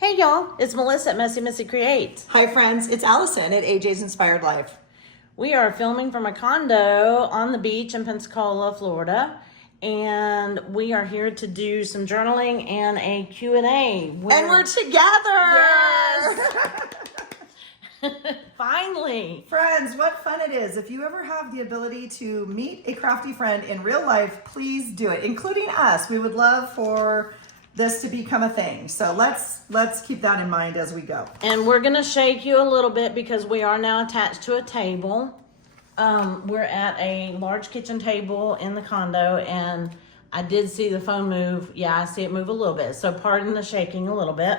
Hey y'all, it's Melissa at Messy Missy Creates. Hi friends, it's Allison at AJ's Inspired Life. We are filming from a condo on the beach in Pensacola, Florida, and we are here to do some journaling and a Q&A. And we're together! Yes! Finally! Friends, what fun it is. If you ever have the ability to meet a crafty friend in real life, please do it, including us. We would love for this to become a thing. So let's keep that in mind as we go. And we're gonna shake you a little bit because we are now attached to a table. We're at a large kitchen table in the condo, and I did see the phone move. Yeah, I see it move a little bit. So pardon the shaking a little bit.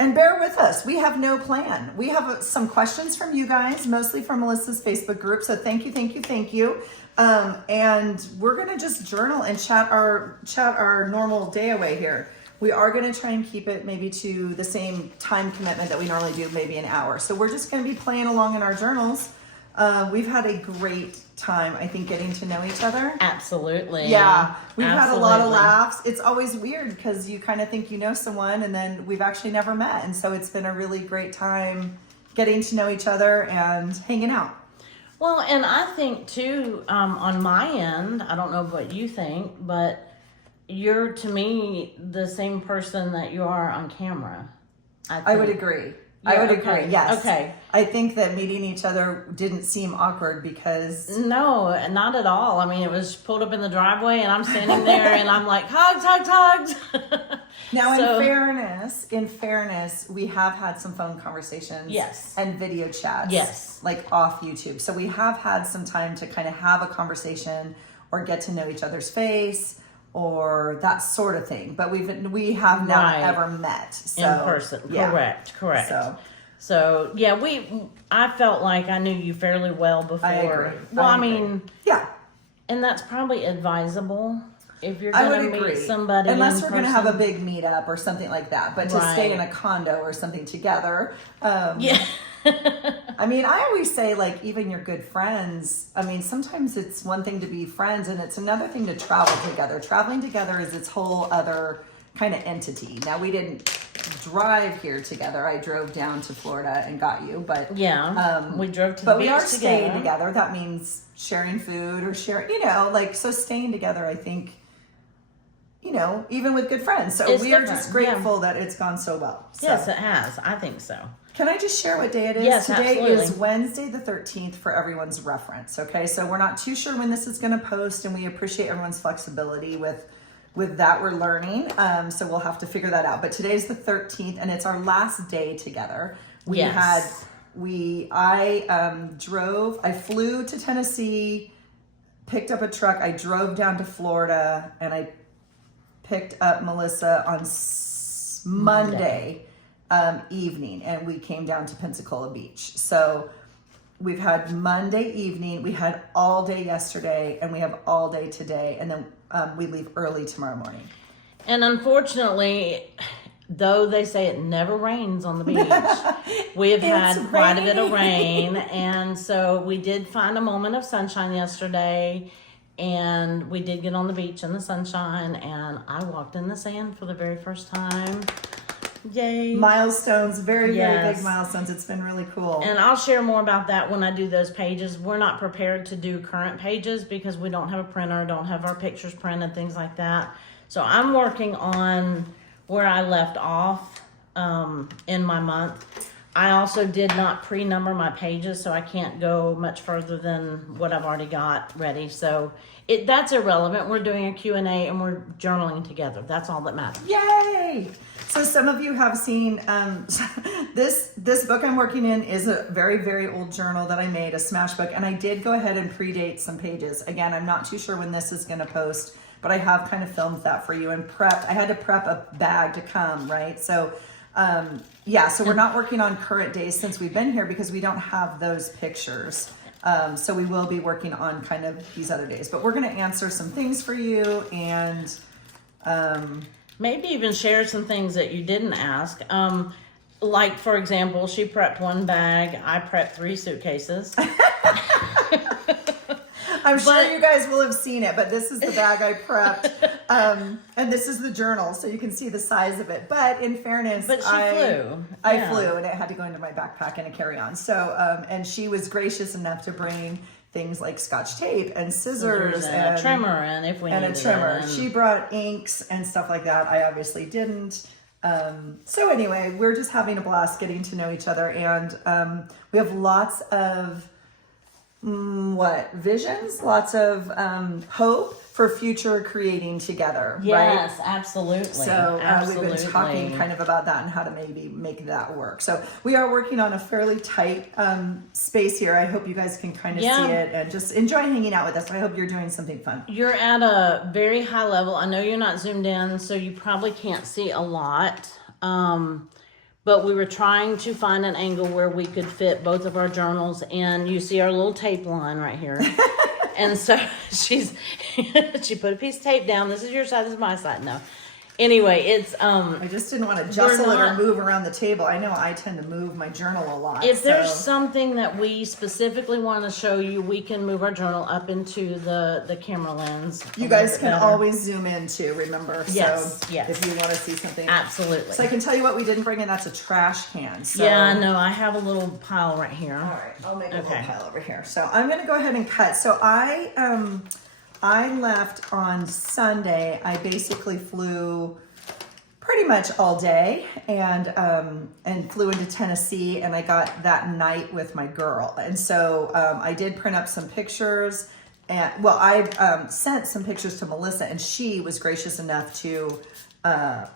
And bear with us. We have no plan. We have some questions from you guys, mostly from Melissa's Facebook group. So thank you. And we're gonna just journal and chat our normal day away here. We are gonna try and keep it maybe to the same time commitment that we normally do, maybe an hour. So we're just gonna be playing along in our journals. We've had a great time, I think, getting to know each other. Absolutely. Yeah, we've had a lot of laughs. It's always weird because you kind of think you know someone and then we've actually never met. And so it's been a really great time getting to know each other and hanging out. Well, and I think too, on my end, I don't know what you think, but you're to me the same person that you are on camera. I would agree. Yeah, I would okay. agree. Yes. Okay. I think that meeting each other didn't seem awkward because No, not at all. I mean, it was pulled up in the driveway and I'm standing there and I'm like, hugs. now So- in fairness, we have had some phone conversations. Yes. And video chats. Yes. Like off YouTube. So we have had some time to kind of have a conversation or get to know each other's face or that sort of thing. But we have not Right. ever met. So, In person. yeah. Correct. So yeah, I felt like I knew you fairly well before. I agree. Well, I agree. mean, yeah. and that's probably advisable if you're I going would to meet agree. somebody Unless in we're going to have a person. big meetup or something like that. But to stay in Right. a condo or something together. Yeah. I mean, I always say, like, even your good friends, I mean, sometimes it's one thing to be friends and it's another thing to travel together. Traveling together is its whole other kind of entity. Now, we didn't drive here together. I drove down to Florida and got you, but Yeah, we drove to the but beach we are together. staying together. That means sharing food or sharing, like, so staying together, I think, even with good friends. So It's we are different, just grateful that it's gone so well. So. Yes, it has. I think so. Can I just share what day it is? Yes, Today absolutely. is Wednesday the 13th for everyone's reference. Okay, so we're not too sure when this is going to post, and we appreciate everyone's flexibility with that. We're learning, so we'll have to figure that out. But today's the 13th, and it's our last day together. Yes. I flew to Tennessee, picked up a truck. I drove down to Florida, and I picked up Melissa on Monday evening, and we came down to Pensacola Beach. So we've had Monday evening, we had all day yesterday, and we have all day today, and then we leave early tomorrow morning. And unfortunately, though they say it never rains on the beach, we have had It's quite a bit of raining. rain. And so we did find a moment of sunshine yesterday, and we did get on the beach in the sunshine, and I walked in the sand for the very first time. Yay. Milestones, very Yes. big milestones. It's been really cool. And I'll share more about that when I do those pages. We're not prepared to do current pages because we don't have a printer, don't have our pictures printed, things like that. So I'm working on where I left off in my month. I also did not pre-number my pages, so I can't go much further than what I've already got ready. So that's irrelevant. We're doing a Q&A and we're journaling together. That's all that matters. Yay! So some of you have seen this book I'm working in is a very, very old journal that I made, a smash book, and I did go ahead and predate some pages. Again, I'm not too sure when this is going to post, but I have kind of filmed that for you and prepped. I had to prep a bag to come, right? So so we're not working on current days since we've been here because we don't have those pictures. So we will be working on kind of these other days, but we're going to answer some things for you and maybe even share some things that you didn't ask. Like, for example, she prepped one bag. I prepped 3 suitcases. I I'm sure you guys will have seen it, but this is the bag I prepped. And this is the journal, so you can see the size of it. But in fairness, But she flew. I flew, and it had to go into my backpack and a carry-on. So, and she was gracious enough to bring things like Scotch tape and scissors and a trimmer, and if we needed a trimmer. it. She brought inks and stuff like that. I obviously didn't. So anyway, we're just having a blast getting to know each other, and we have lots of visions, lots of hope for future creating together. Yes, right? absolutely. So absolutely. we've been talking kind of about that and how to maybe make that work. So we are working on a fairly tight space here. I hope you guys can kind of see it and just enjoy hanging out with us. I hope you're doing something fun. You're at a very high level. I know you're not zoomed in, so you probably can't see a lot. But we were trying to find an angle where we could fit both of our journals, and you see our little tape line right here. And so she put a piece of tape down. This is your side, this is my side. No. Anyway, it's I just didn't want to jostle it or move around the table. I know I tend to move my journal a lot. If there's something that we specifically want to show you, we can move our journal up into the camera lens. You guys can always zoom in too, remember? Yes, so yes. If you want to see something. Absolutely. So I can tell you what we didn't bring in, that's a trash can. So. Yeah, I know. I have a little pile right here. All right, I'll make a little pile over here. So I'm going to go ahead and cut. So I left on Sunday. I basically flew pretty much all day and flew into Tennessee, and I got that night with my girl. And so I did print up some pictures, and I sent some pictures to Melissa, and she was gracious enough to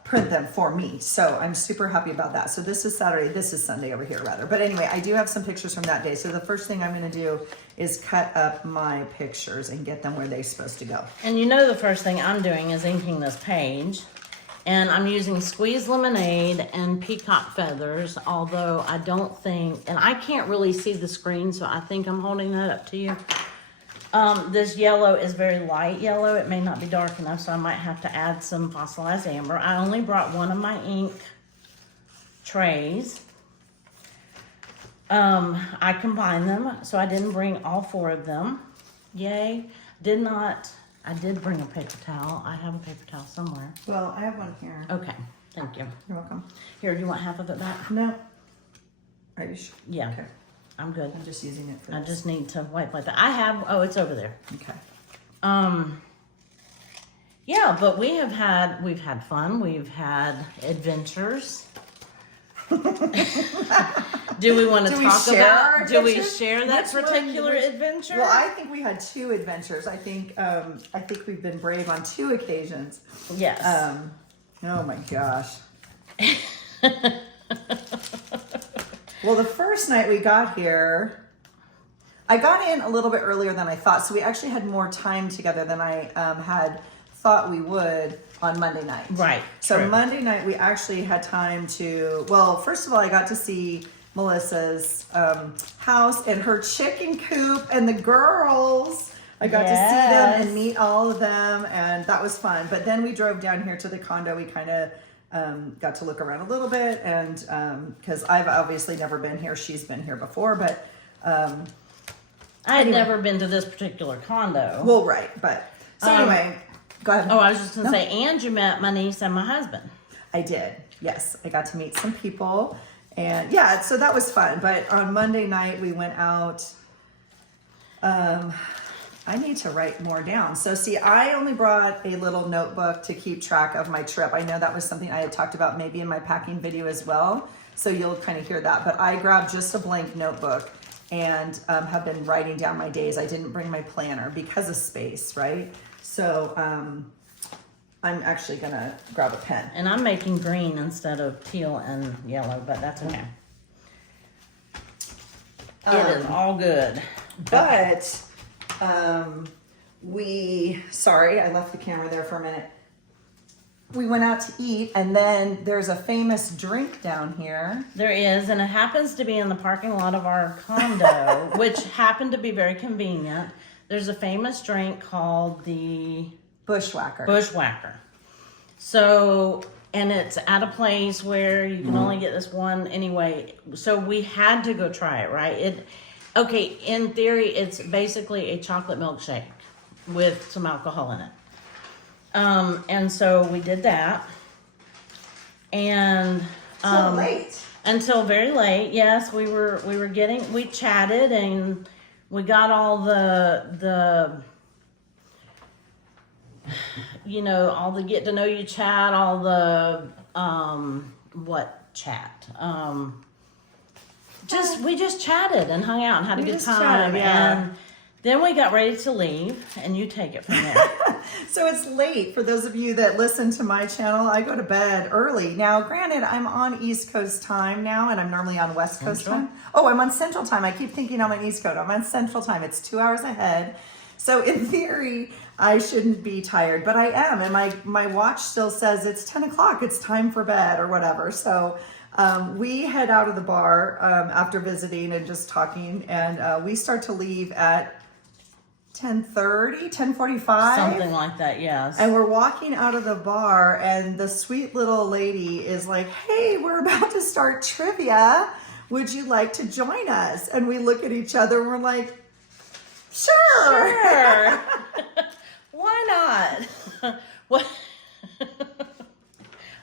print them for me. So I'm super happy about that. So this is Saturday, this is Sunday over here rather. But anyway, I do have some pictures from that day. So the first thing I'm going to do is cut up my pictures and get them where they're supposed to go. And you know the first thing I'm doing is inking this page. And I'm using squeezed lemonade and peacock feathers, although I don't think, and I can't really see the screen, so I think I'm holding that up to you. This yellow is very light yellow. It may not be dark enough, so I might have to add some fossilized amber. I only brought one of my ink trays. I combined them, so I didn't bring all 4 of them. Yay. I did bring a paper towel. I have a paper towel somewhere. Well, I have one here. Okay, thank you. You're welcome. Here, do you want half of it back? No. Are you sure? Yeah, Okay. I'm good. I'm just using it for I this. just need to wipe like that. I have, oh, it's over there. Okay. Yeah, but we've had fun. We've had adventures. Do we want to talk about? Do we share that particular adventure? Well, I think we had 2 adventures. I think we've been brave on 2 occasions. Yes. Oh my gosh. Well, the first night we got here, I got in a little bit earlier than I thought, so we actually had more time together than I had thought we would on Monday night. Right. So true. Monday night we actually had time to, well, first of all, I got to see Melissa's house and her chicken coop and the girls. I got to see them and meet all of them, and that was fun. But then we drove down here to the condo. We kind of got to look around a little bit, and because I've obviously never been here. She's been here before, but I had never been to this particular condo. Well, right, but so anyway, go ahead. Oh, I was just gonna say, and you met my niece and my husband. I did. Yes, I got to meet some people, and yeah, so that was fun. But on Monday night we went out. I need to write more down. So see, I only brought a little notebook to keep track of my trip. I know that was something I had talked about maybe in my packing video as well. So you'll kind of hear that. But I grabbed just a blank notebook and have been writing down my days. I didn't bring my planner because of space, right? So I'm actually gonna grab a pen. And I'm making green instead of teal and yellow, but that's okay. It is all good. But sorry, I left the camera there for a minute. We went out to eat, and then there's a famous drink down here. There is, and it happens to be in the parking lot of our condo, which happened to be very convenient. There's a famous drink called the Bushwhacker. So, and it's at a place where you can only get this one anyway. So we had to go try it, right? Okay, in theory, it's basically a chocolate milkshake with some alcohol in it. And so we did that. And So late. until very late, yes, we chatted and we got all the all the get to know you chat, all the chat. We just chatted and hung out and had a good time. And then we got ready to leave, and you take it from there. So it's late. For those of you that listen to my channel, I go to bed early. Now, granted, I'm on East Coast time now, and I'm normally on West Coast time. Oh, I'm on Central time. I keep thinking I'm on East Coast. I'm on Central time. It's 2 hours ahead. So in theory, I shouldn't be tired, but I am. And my watch still says it's 10 o'clock. It's time for bed or whatever. So we head out of the bar after visiting and just talking, and we start to leave at 10:30, 10:45. Something like that, yes. And we're walking out of the bar, and the sweet little lady is like, hey, we're about to start trivia. Would you like to join us? And we look at each other and we're like, sure. Why not?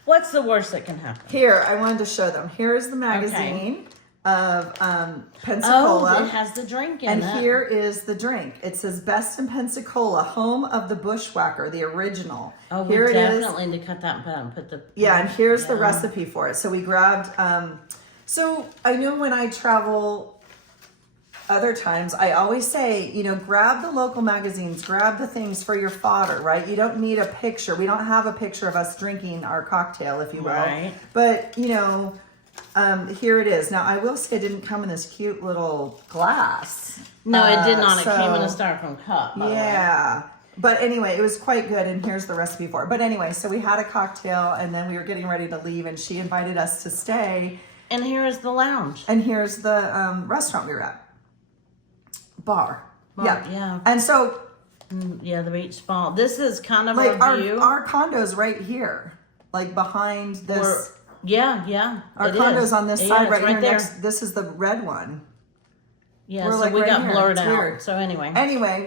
What's the worst that can happen? Here, I wanted to show them. Here's the magazine of Pensacola. Oh, it has the drink in and it. And here is the drink. It says Best in Pensacola, home of the Bushwhacker, the original. Oh, here we it definitely is. need to cut that and put the... Yeah, and here's the recipe for it. So we grabbed... so I know when I travel other times, I always say, grab the local magazines, grab the things for your fodder, right? You don't need a picture. We don't have a picture of us drinking our cocktail, if you will. Right. But, here it is. Now, I will say it didn't come in this cute little glass. No, it did not. It came in a styrofoam cup. Yeah. But anyway, it was quite good, and here's the recipe for it. But anyway, so we had a cocktail, and then we were getting ready to leave, and she invited us to stay. And here is the lounge. And here's the restaurant we were at. Bar. Yeah. And so... Yeah, the beach spa. This is kind of like our view. Our condo's right here. Like behind this... Yeah. Our condo's on this side right here. there. This is the red one. Yeah, we're so like we right got here. blurred It's out. weird. So anyway,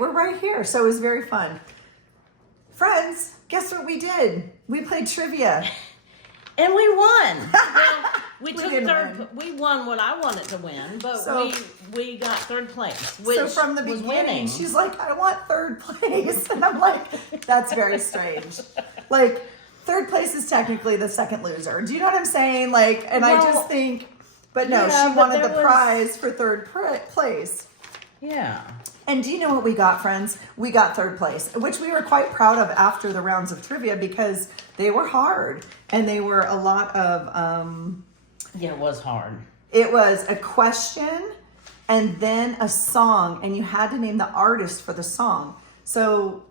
we're right here. So it was very fun. Friends, guess what we did? We played trivia. And we won. Well, we We took didn't third. win. We won what I wanted to win, but So- we got third place. Which So from the was beginning, winning. she's like, I want third place. And I'm like, that's very strange. Like, third place is technically the second loser. Do you know what I'm saying? Like, and I just think, but no, yeah, she but wanted there the was- prize for third place. Yeah. And do you know what we got, friends? We got third place, which we were quite proud of after the rounds of trivia because they were hard and they were a lot of, Yeah, it was hard. it was a question and then a song, and you had to name the artist for the song. So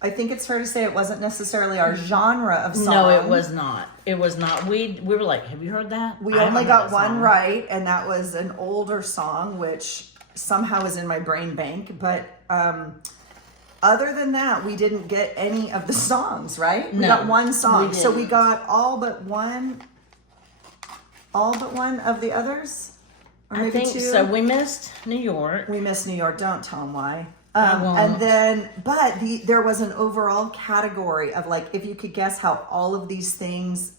I think it's fair to say it wasn't necessarily our genre of song. No, it was not. It was not. We were like, have you heard that? We I only haven't got heard that one song. right, and that was an older song, which somehow is in my brain bank. But other than that, we didn't get any of the songs, right? We No, got one song. we So we didn't. got all but one of the others? Or I maybe think two? so. We missed New York. We missed New York. Don't tell them why. I won't. And then, but there was an overall category of like, if you could guess how all of these things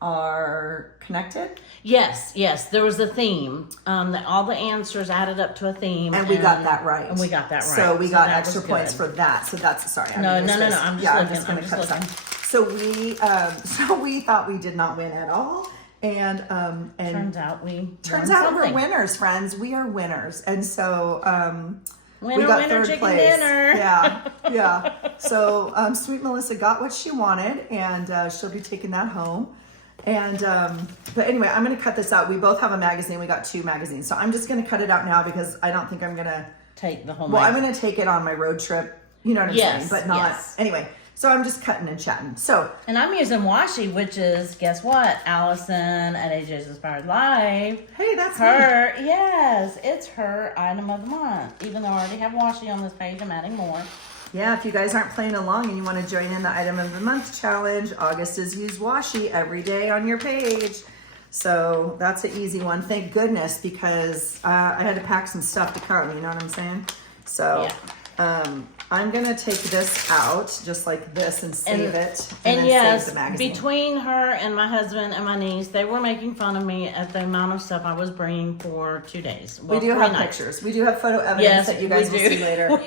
are connected. Yes. There was a theme. All the answers added up to a theme, And we got that right. And we got that right. So we got that extra was points good. for that. So that's, sorry. I No, mean, no, this- I'm just yeah, looking. I'm I'm just just gonna cut looking. some. So we thought we did not win at all. And Turns out we turns won out something. we're winners, friends. We are winners. And so, Winner, we got winner, third chicken place. dinner. Yeah. So sweet Melissa got what she wanted, and she'll be taking that home. And but anyway, I'm going to cut this out. We both have a magazine. We got 2 magazines, so I'm just going to cut it out now because I don't think I'm going to Take the whole. Well, I'm going to take it on my road trip. You know what I'm saying? Yes, But not yes. anyway. So I'm just cutting and chatting. So And I'm using Washi, which is, guess what? Allison at AJ's Inspired Life. hey, that's me. Her, yes, it's her item of the month. Even though I already have Washi on this page, I'm adding more. Yeah, if you guys aren't playing along and you want to join in the item of the month challenge, August is use Washi every day on your page. So that's an easy one. Thank goodness, because I had to pack some stuff to come, you know what I'm saying? So I'm going to take this out just like this and save it. And then yes, save the magazine. between her and my husband and my niece, they were making fun of me at the amount of stuff I was bringing for 2 days. Well, we do have 3 nights. pictures. We do have photo evidence that you guys will see later.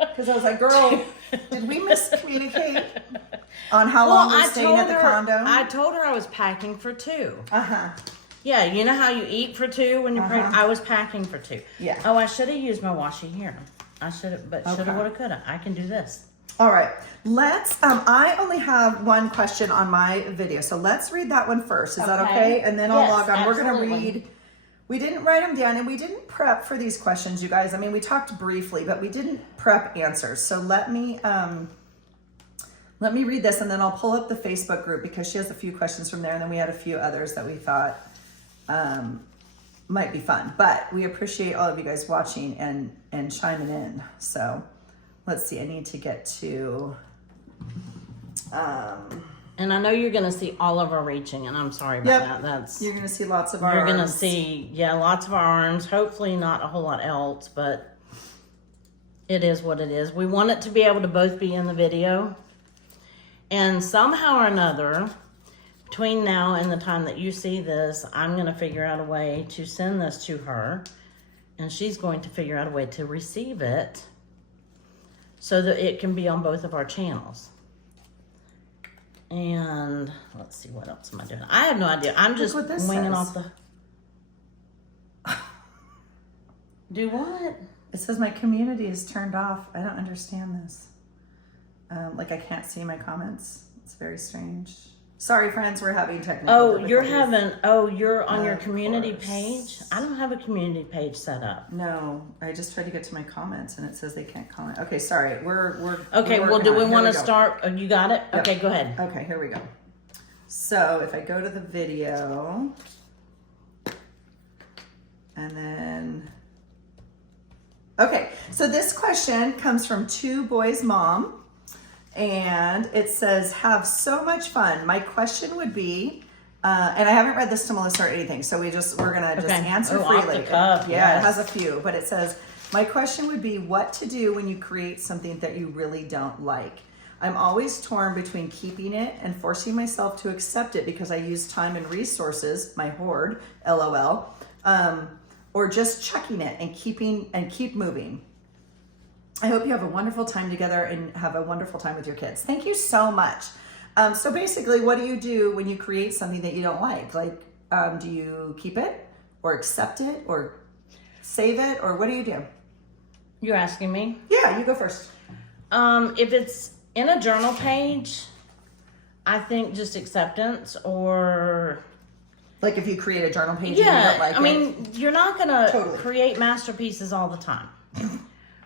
Because I was like, girl, did we miscommunicate on how long we're staying at the condo? I told her I was packing for 2. Uh-huh. Yeah, you know how you eat for 2 when you're pregnant? I was packing for 2. Yeah. Oh, I should have used my washi here. I should have, but shoulda, woulda, coulda. I can do this. All right, let's, I only have one question on my video, so let's read that one first. Is that okay? And then I'll log on. We're gonna read, we didn't write them down and we didn't prep for these questions, you guys. I mean, we talked briefly, but we didn't prep answers. So let me read this and then I'll pull up the Facebook group because she has a few questions from there and then we had a few others that we thought might be fun. But we appreciate all of you guys watching and chiming in. So let's see, I need to get to, and I know you're going to see all of our reaching, and I'm sorry about that. You're going to see lots of our You're going to arms. see, lots of our arms. Hopefully not a whole lot else, but it is what it is. We want it to be able to both be in the video. And somehow or another, between now and the time that you see this, I'm going to figure out a way to send this to her, and she's going to figure out a way to receive it so that it can be on both of our channels. And let's see, what else am I doing? I have no idea. I'm just winging off the... Do what? It says my community is turned off. I don't understand this. Like I can't see my comments. It's very strange. Sorry, friends, we're having technical difficulties. You're on your community page? I don't have a community page set up. No, I just tried to get to my comments and it says they can't comment. Okay, sorry. Okay, well, do we want to start? Oh, you got it? Yep. Okay, go ahead. Okay, here we go. So if I go to the video and then, okay, so this question comes from Two Boys Mom. And it says, have so much fun. My question would be, and I haven't read this to Melissa or anything, so we're gonna just answer freely. Off the cuff, It has a few, but it says, my question would be what to do when you create something that you really don't like. I'm always torn between keeping it and forcing myself to accept it because I use time and resources, my hoard, LOL, or just chucking it and keep moving. I hope you have a wonderful time together and have a wonderful time with your kids. Thank you so much. So basically, what do you do when you create something that you don't like? Like, do you keep it or accept it or save it or what do you do? You're asking me? Yeah, you go first. If it's in a journal page, I think just acceptance or... Like if you create a journal page and you don't like it? I mean, you're not going to create masterpieces all the time.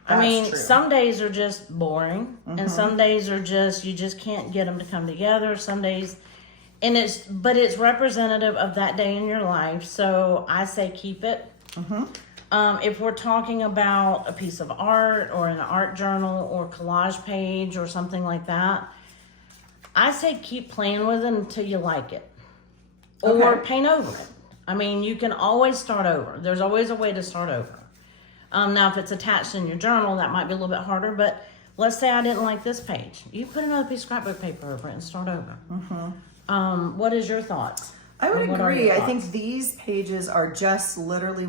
I mean, true. Some days are just boring, and some days are just, you just can't get them to come together. Some days, but it's representative of that day in your life, so I say keep it. If we're talking about a piece of art or an art journal or collage page or something like that, I say keep playing with it until you like it. Or paint over it. I mean, you can always start over. There's always a way to start over. Now, if it's attached in your journal, that might be a little bit harder, but let's say I didn't like this page. You put another piece of scrapbook paper over it and start over. What is your thoughts? I would agree. I think these pages are just literally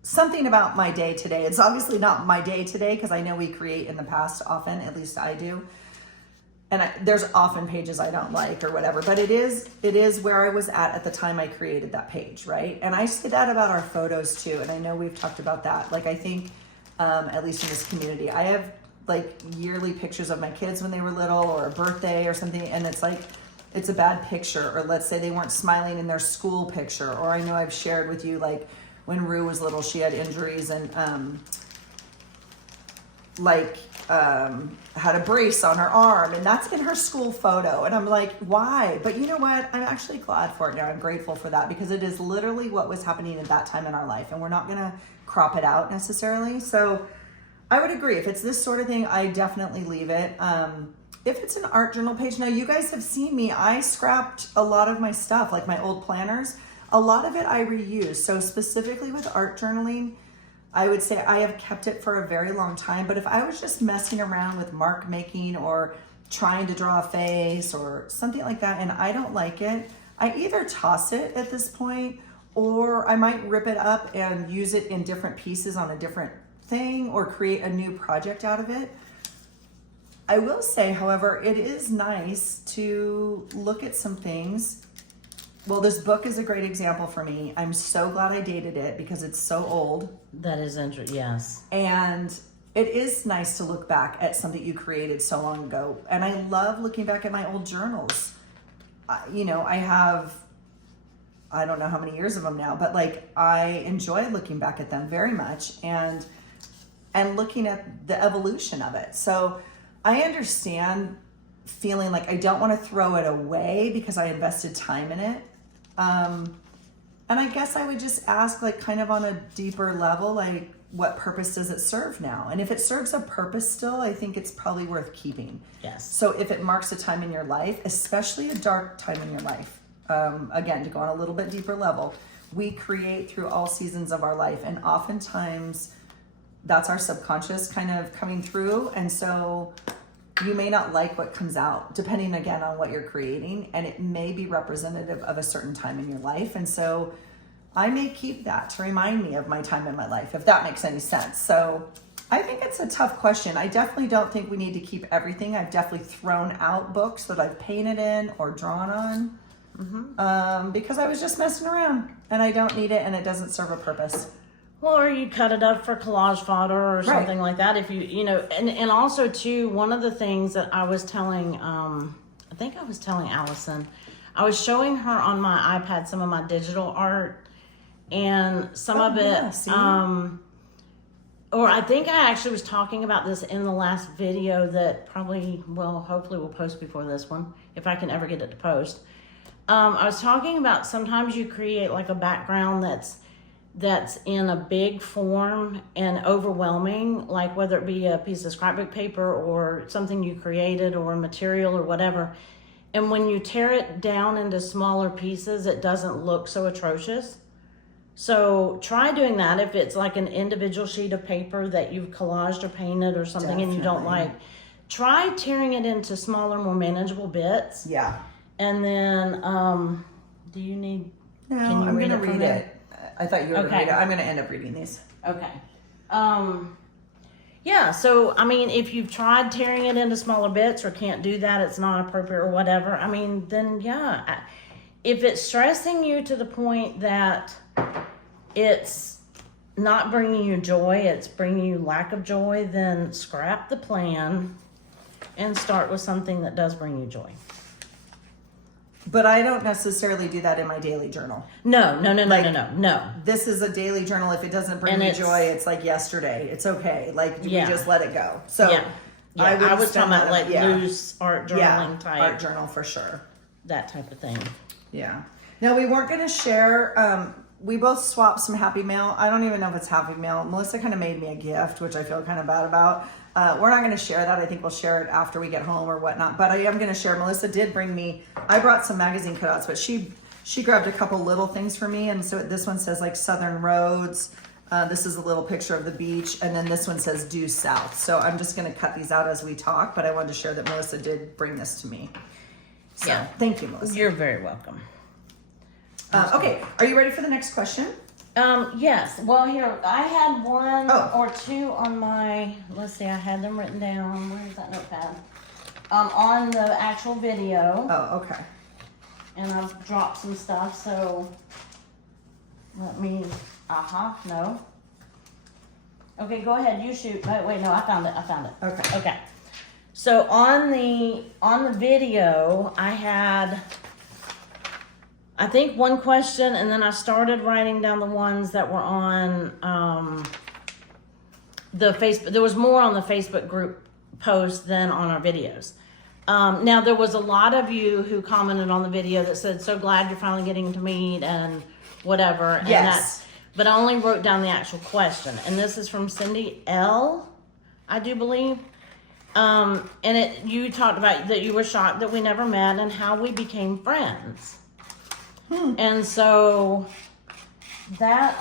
something about my day today. It's obviously not my day today because I know we create in the past often, at least I do. And there's often pages I don't like or whatever, but it is where I was at the time I created that page, right? And I say that about our photos too, and I know we've talked about that. Like I think, at least in this community, I have like yearly pictures of my kids when they were little or a birthday or something, and it's like, it's a bad picture, or let's say they weren't smiling in their school picture, or I know I've shared with you like when Rue was little, she had injuries and had a brace on her arm, and that's in her school photo. And I'm like, why? But you know what? I'm actually glad for it now. I'm grateful for that because it is literally what was happening at that time in our life, and we're not going to crop it out necessarily. So I would agree. If it's this sort of thing, I definitely leave it. if it's an art journal page, now you guys have seen me, I scrapped a lot of my stuff, like my old planners. A lot of it I reuse. So specifically with art journaling, I would say I have kept it for a very long time. But if I was just messing around with mark making or trying to draw a face or something like that and I don't like it, I either toss it at this point, or I might rip it up and use it in different pieces on a different thing or create a new project out of it. I will say, however, it is nice to look at some things. Well, this book is a great example for me. I'm so glad I dated it because it's so old. That is interesting, yes. And it is nice to look back at something you created so long ago. And I love looking back at my old journals. You know, I have, I don't know how many years of them now, but like I enjoy looking back at them very much and looking at the evolution of it. So I understand feeling like I don't want to throw it away because I invested time in it. And I guess I would just ask, like, kind of on a deeper level, like, what purpose does it serve now? And if it serves a purpose still, I think it's probably worth keeping. Yes. So if it marks a time in your life, especially a dark time in your life, again, to go on a little bit deeper level, we create through all seasons of our life. And oftentimes that's our subconscious kind of coming through. And so you may not like what comes out, depending again on what you're creating, and it may be representative of a certain time in your life. And so I may keep that to remind me of my time in my life, if that makes any sense. So I think it's a tough question. I definitely don't think we need to keep everything. I've definitely thrown out books that I've painted in or drawn on because I was just messing around and I don't need it and it doesn't serve a purpose. Well, or you cut it up for collage fodder or something like that. If you know, and also too, one of the things that I was telling, I think I was telling Allison, I was showing her on my iPad some of my digital art and some of it, or I think I actually was talking about this in the last video that probably, well, hopefully will post before this one, if I can ever get it to post. I was talking about sometimes you create like a background that's in a big form and overwhelming, like whether it be a piece of scrapbook paper or something you created or a material or whatever. And when you tear it down into smaller pieces, it doesn't look so atrocious. So try doing that if it's like an individual sheet of paper that you've collaged or painted or something and you don't like. Try tearing it into smaller, more manageable bits. Yeah. And then, do you need... No, can you I'm read going to read it. I thought you were going to read it. I'm going to end up reading these. Okay. Yeah, so, I mean, if you've tried tearing it into smaller bits or can't do that, it's not appropriate or whatever, I mean, then, yeah. If it's stressing you to the point that it's not bringing you joy, it's bringing you lack of joy, then scrap the plan and start with something that does bring you joy. But I don't necessarily do that in my daily journal. No. This is a daily journal. If it doesn't bring me joy, it's like yesterday. It's okay. Like, we just let it go. So yeah. I was talking about like loose art journaling type. Art journal for sure. That type of thing. Yeah. Now, we weren't going to share, we both swapped some Happy Mail. I don't even know if it's Happy Mail. Melissa kind of made me a gift, which I feel kind of bad about. We're not going to share that. I think we'll share it after we get home or whatnot. But I am going to share. Melissa did bring me, I brought some magazine cutouts, but she grabbed a couple little things for me. And so this one says like Southern Roads. This is a little picture of the beach. And then this one says Due South. So I'm just going to cut these out as we talk. But I wanted to share that Melissa did bring this to me. So yeah. Thank you, Melissa. You're very welcome. Okay. Are you ready for the next question? Yes. Well, here, I had one or two on my, let's see, I had them written down. Where's that notepad? On the actual video. Oh, okay. And I've dropped some stuff, so let me, no. Okay, go ahead, you shoot. Wait, no, I found it. Okay. So on the video, I had, I think, one question, and then I started writing down the ones that were on the Facebook. There was more on the Facebook group post than on our videos. Now, there was a lot of you who commented on the video that said, so glad you're finally getting to meet and whatever. And yes. But I only wrote down the actual question. And this is from Cindy L., I do believe. And you talked about that you were shocked that we never met and how we became friends. And so that,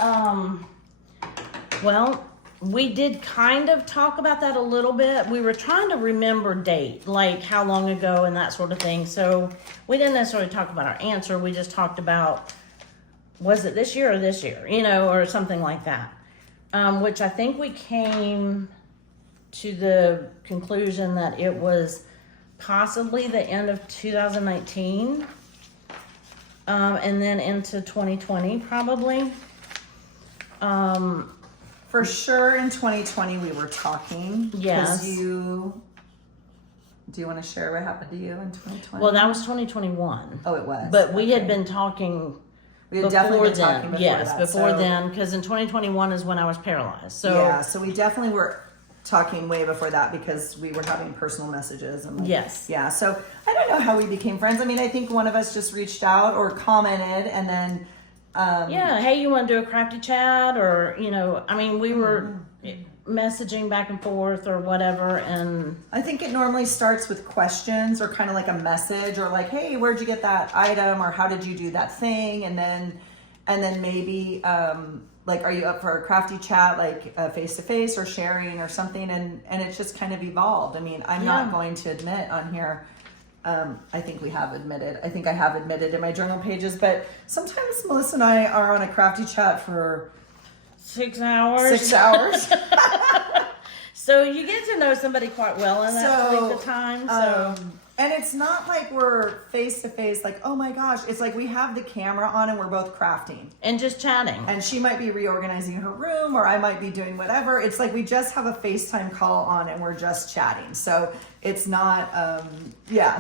well, we did kind of talk about that a little bit. We were trying to remember date, like how long ago and that sort of thing. So we didn't necessarily talk about our answer. We just talked about, was it this year or this year, you know, or something like that. Which I think we came to the conclusion that it was possibly the end of 2019, and then into 2020 probably. For sure in 2020 we were talking. Yes. Do you want to share what happened to you in 2020? Well, that was 2021. Oh, it was. But we had been talking We had definitely been talking before yes, that. before So- then, because in 2021 is when I was paralyzed. So yeah, so we definitely were talking way before that because we were having personal messages and like, yes. yeah. So I don't know how we became friends. I mean, I think one of us just reached out or commented, and then Yeah, hey, you want to do a crafty chat, or you know, I mean, we were messaging back and forth or whatever, and I think it normally starts with questions or kind of like a message or like, hey, where'd you get that item, or how did you do that thing, and then maybe like, are you up for a crafty chat, like face to face or sharing or something, and it's just kind of evolved. I mean, I'm not going to admit on here. I think I have admitted in my journal pages, but sometimes Melissa and I are on a crafty chat for 6 hours. 6 hours. So you get to know somebody quite well in that length of time. So and it's not like we're face to face, like, oh my gosh. It's like we have the camera on and we're both crafting. and just chatting. And she might be reorganizing her room, or I might be doing whatever. It's like we just have a FaceTime call on and we're just chatting. So it's not,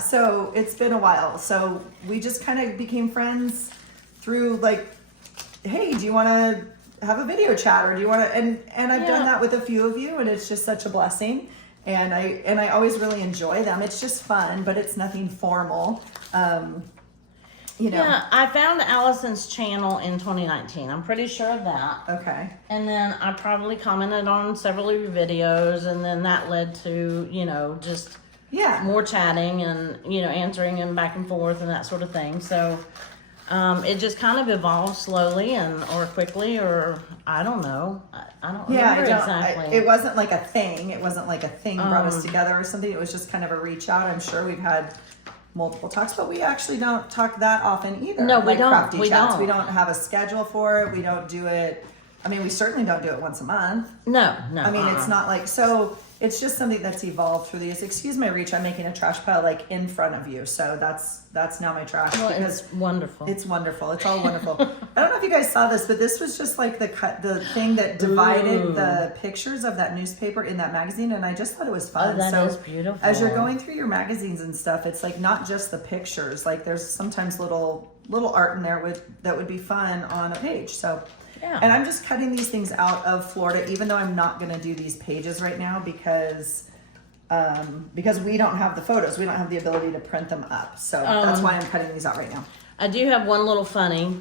so it's been a while. So we just kind of became friends through like, hey, do you want to have a video chat, or do you want to, and I've done that with a few of you, and it's just such a blessing. And I always really enjoy them. It's just fun, but it's nothing formal. You know. Yeah, I found Allison's channel in 2019. I'm pretty sure of that. Okay. And then I probably commented on several of your videos, and then that led to, you know, just more chatting and, you know, answering and back and forth and that sort of thing. So it just kind of evolved slowly or quickly, or I don't know. I don't remember exactly. It wasn't like a thing. It wasn't like a thing brought us together or something. It was just kind of a reach out. I'm sure we've had multiple talks, but we actually don't talk that often either. No, we like don't. Crafty We chats. don't. We don't have a schedule for it. We don't do it. I mean, we certainly don't do it once a month. No. I mean, it's not like, so it's just something that's evolved through these. Excuse my reach. I'm making a trash pile like in front of you. So that's now my trash. Well, because it's wonderful. It's wonderful. It's all wonderful. I don't know if you guys saw this, but this was just like the thing that divided the pictures of that newspaper in that magazine, and I just thought it was fun. Oh, that is beautiful. As you're going through your magazines and stuff, it's like not just the pictures. Like there's sometimes little art in there that would be fun on a page. So. Yeah. And I'm just cutting these things out of Florida, even though I'm not going to do these pages right now because we don't have the photos. We don't have the ability to print them up. So that's why I'm cutting these out right now. I do have one little funny,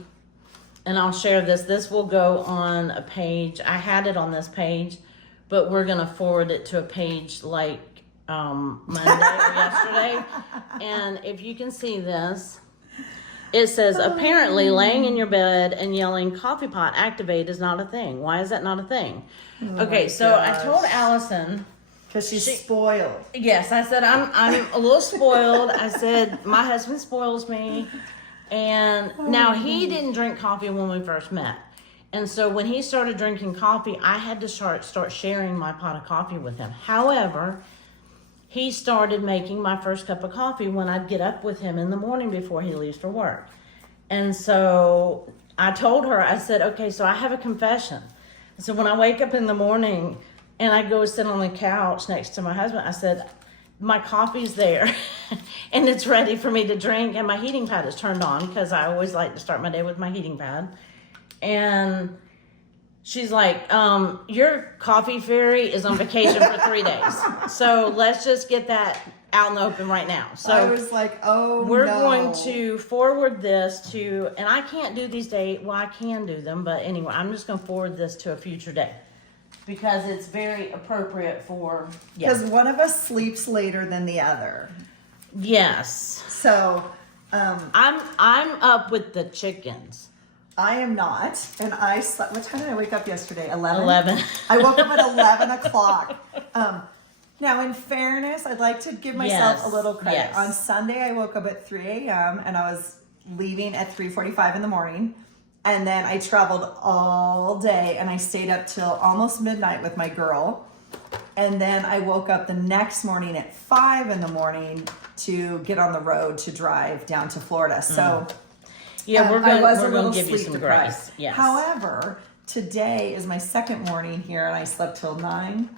and I'll share this. This will go on a page. I had it on this page, but we're going to forward it to a page like Monday or yesterday. And if you can see this, it says, apparently laying in your bed and yelling coffee pot activate is not a thing. Why is that not a thing? Okay, so I told Allison. Because she's spoiled. Yes, I said, I'm a little spoiled. I said, my husband spoils me. And now he didn't drink coffee when we first met. And so when he started drinking coffee, I had to start sharing my pot of coffee with him. However, he started making my first cup of coffee when I'd get up with him in the morning before he leaves for work. And so I told her, I said, okay, so I have a confession. So when I wake up in the morning and I go sit on the couch next to my husband, I said, my coffee's there and it's ready for me to drink, and my heating pad is turned on because I always like to start my day with my heating pad. And she's like, your coffee fairy is on vacation for 3 days. So let's just get that out in the open right now. So I was like, we're going to forward this to, and I can't do these days. Well, I can do them, but anyway, I'm just going to forward this to a future day. because it's very appropriate for, Because one of us sleeps later than the other. Yes. So, I'm up with the chickens. I am not, and I slept. What time did I wake up yesterday? 11? 11. I woke up at 11 o'clock. Now, in fairness, I'd like to give myself a little credit. Yes. On Sunday, I woke up at 3 a.m. and I was leaving at 3:45 in the morning. And then I traveled all day and I stayed up till almost midnight with my girl. And then I woke up the next morning at 5 in the morning to get on the road to drive down to Florida. So Yeah, we're I was a going little to give you sleep some deprived. grace. Yes. However, today is my second morning here and I slept till 9.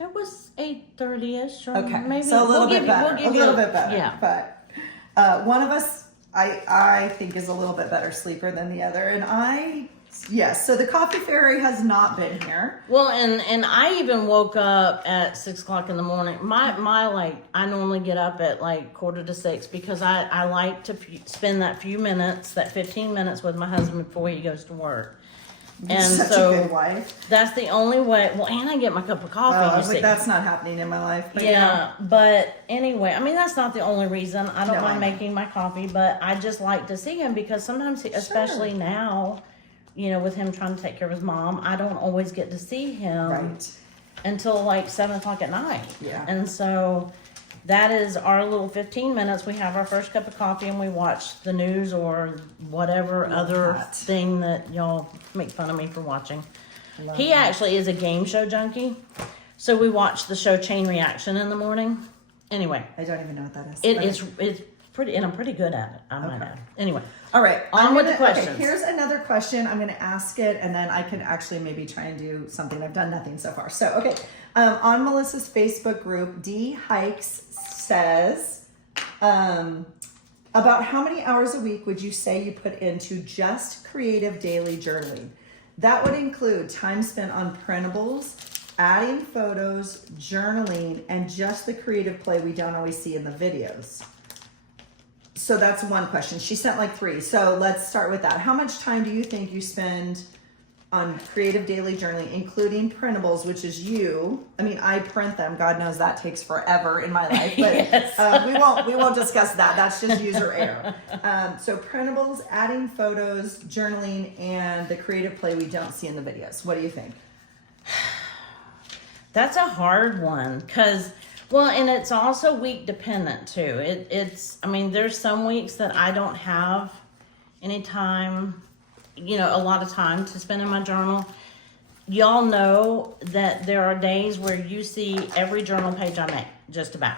It was 8:30ish, or Okay, maybe so a little bit better. We'll A little bit better. Yeah. But one of us, I think, is a little bit better sleeper than the other. And yes, so the coffee fairy has not been here. Well, and I even woke up at 6 o'clock in the morning. My like, I normally get up at like 5:45 because I like to spend that few minutes, that 15 minutes with my husband before he goes to work. And Such so a good wife. that's the only way. Well, and I get my cup of coffee. I you was see. like, that's not happening in my life. But Yeah, but anyway, I mean, that's not the only reason. I don't No, I mind know. making my coffee, but I just like to see him because sometimes, especially now, with him trying to take care of his mom, I don't always get to see him Right. until like 7 o'clock at night. Yeah. And so that is our little 15 minutes. We have our first cup of coffee and we watch the news or whatever other that. thing that y'all make fun of me for watching. Love He that. actually is a game show junkie. So we watch the show Chain Reaction in the morning. Anyway, I don't even know what that is. it's pretty, and I'm pretty good at it, I might add. Anyway, All right. On with the questions. Okay, here's another question. I'm going to ask it, and then I can actually maybe try and do something. I've done nothing so far. So, okay. On Melissa's Facebook group, D Hikes says, about how many hours a week would you say you put into just creative daily journaling? That would include time spent on printables, adding photos, journaling, and just the creative play we don't always see in the videos. So that's one question. She sent like 3. So let's start with that. How much time do you think you spend on creative daily journaling, including printables, which is you? I mean, I print them. God knows that takes forever in my life, but Yes. we won't discuss that. That's just user error. So printables, adding photos, journaling, and the creative play we don't see in the videos. What do you think? that's a hard one because, well, and it's also week dependent too. I mean, there's some weeks that I don't have any time, a lot of time to spend in my journal. Y'all know that there are days where you see every journal page I make, just about.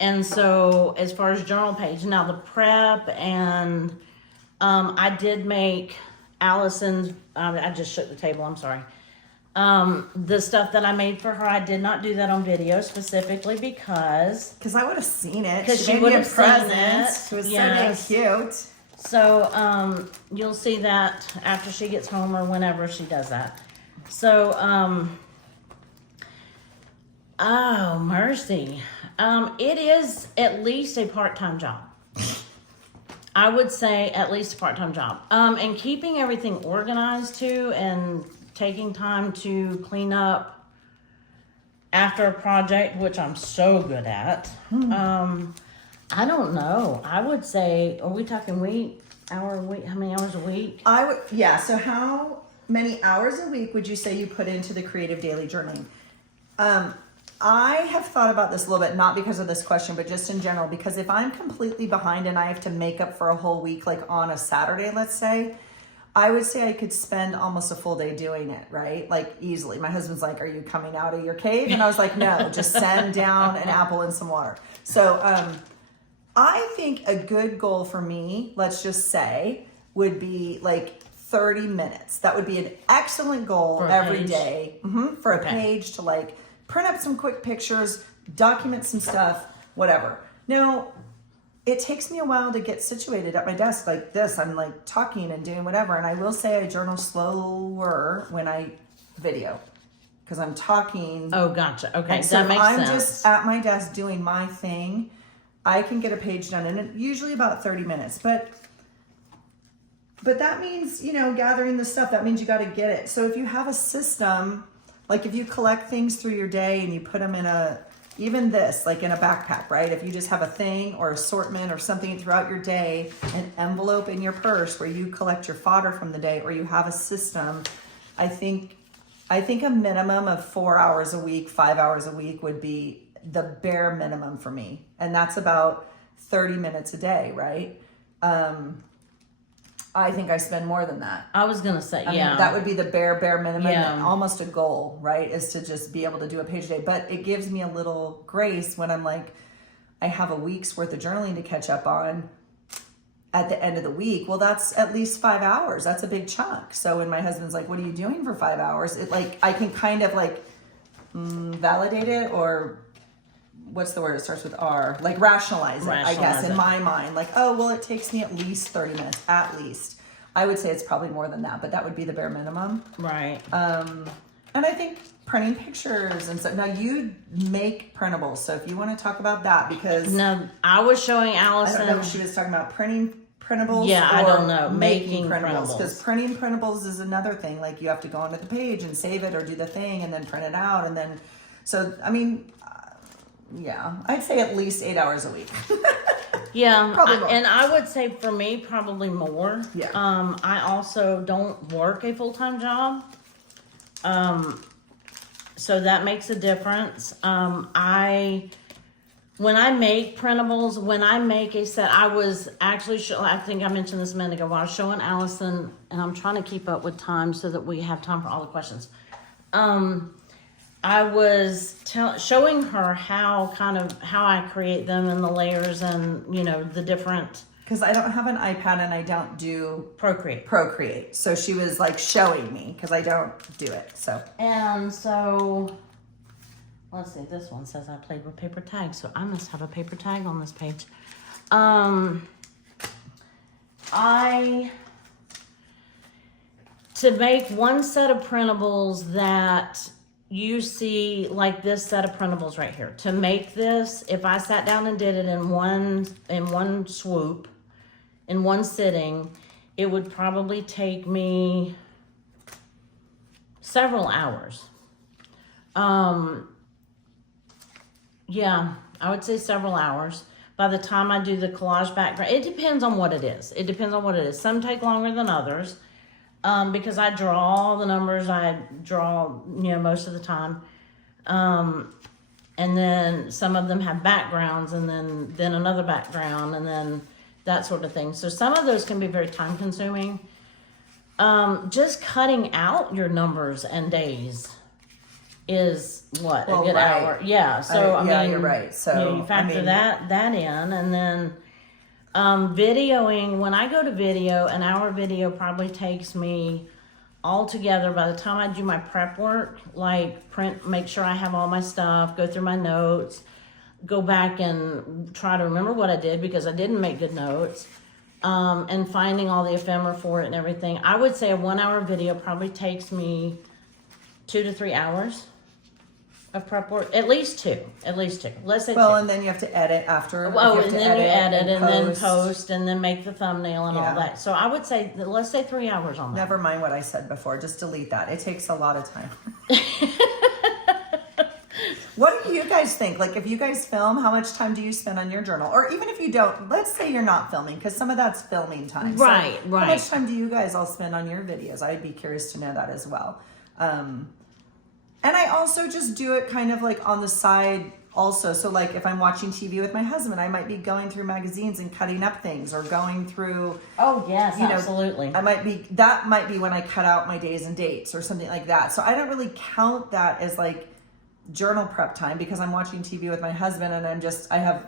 And so as far as journal page, now the prep and I did make Allison's, I just shook the table, I'm sorry. The stuff that I made for her, I did not do that on video specifically because I would have seen it. 'Cause she made would me a have seen present. it. It was Yes. so dang cute. so you'll see that after she gets home or whenever she does that. So oh mercy. It is at least a part-time job. I would say at least a part-time job. And keeping everything organized too and taking time to clean up after a project, which I'm so good at. I don't know. I would say, are we talking hour a week? How many hours a week? So how many hours a week would you say you put into the creative daily journaling? I have thought about this a little bit, not because of this question, but just in general, because if I'm completely behind and I have to make up for a whole week, like on a Saturday, let's say, I would say I could spend almost a full day doing it, right? Like easily. My husband's like, are you coming out of your cave? And I was like, no, just send down an apple and some water. So I think a good goal for me, let's just say, would be like 30 minutes. That would be an excellent goal For a every page? day for a Okay. page to like print up some quick pictures, document some stuff, whatever. Now, it takes me a while to get situated at my desk like this. I'm like talking and doing whatever. And I will say I journal slower when I video because I'm talking. Oh, gotcha. Okay, And so that if makes I'm sense. just at my desk doing my thing, I can get a page done in usually about 30 minutes. But that means, gathering the stuff, that means you got to get it. So if you have a system like if you collect things through your day and you put them in even this, like in a backpack, right? If you just have a thing or assortment or something throughout your day, an envelope in your purse where you collect your fodder from the day, or you have a system, I think a minimum of 4 hours a week, 5 hours a week would be the bare minimum for me. And that's about 30 minutes a day, right? I think I spend more than that. I was going to say, I mean, that would be the bare minimum, almost a goal, right? Is to just be able to do a page a day. But it gives me a little grace when I'm like, I have a week's worth of journaling to catch up on at the end of the week. Well, that's at least 5 hours. That's a big chunk. So when my husband's like, what are you doing for 5 hours? It like, I can kind of like validate it, or what's the word? It starts with R, like rationalize it, I guess, in my mind. Like, oh, well, it takes me at least 30 minutes, at least. I would say it's probably more than that, but that would be the bare minimum. Right. And I think printing pictures and stuff. Now, you make printables, so if you want to talk about that, because... No, I was showing Allison... I don't know if she was talking about printing printables, yeah, or I don't know, making printables. Because printing printables is another thing. Like, you have to go onto the page and save it or do the thing and then print it out, and then... So, I mean... Yeah, I'd say at least 8 hours a week. Yeah, Probably more. and I would say for me, probably more. Yeah. I also don't work a full-time job. So that makes a difference. When I make printables, when I make a set, I was actually, I think I mentioned this a minute ago, while I was showing Allison, and I'm trying to keep up with time so that we have time for all the questions. I was showing her how I create them and the layers and, the different... Because I don't have an iPad and I don't do Procreate. So she was like showing me, because I don't do it. So. And so, let's see, this one says I played with paper tags. So I must have a paper tag on this page. To make one set of printables that... You see, like this set of printables right here. To make this, if I sat down and did it in one swoop, in one sitting, it would probably take me several hours. Yeah, I would say several hours. By the time I do the collage background, it depends on what it is. Some take longer than others. Because I draw all the numbers, I draw, most of the time. And then some of them have backgrounds and then another background and then that sort of thing. So some of those can be very time consuming. Just cutting out your numbers and days is what, a good hour. Yeah. So, I mean, you're right. So you factor that in, and then, videoing, when I go to video, an hour video probably takes me altogether, by the time I do my prep work, like make sure I have all my stuff, go through my notes, go back and try to remember what I did because I didn't make good notes, and finding all the ephemera for it and everything. I would say a 1 hour video probably takes me 2 to 3 hours of prep work, at least two. Let's say 2. And then you have to edit after. Oh, and then you edit and then post and then make the thumbnail and all that. So I would say, let's say 3 hours on that. Never mind what I said before. Just delete that. It takes a lot of time. What do you guys think? Like, if you guys film, how much time do you spend on your journal? Or even if you don't, let's say you're not filming, because some of that's filming time. Right. How much time do you guys all spend on your videos? I'd be curious to know that as well. And I also just do it kind of like on the side also. So like if I'm watching TV with my husband, I might be going through magazines and cutting up things, or going through... Oh, yes, absolutely. That might be when I cut out my days and dates or something like that. So I don't really count that as like journal prep time, because I'm watching TV with my husband and I have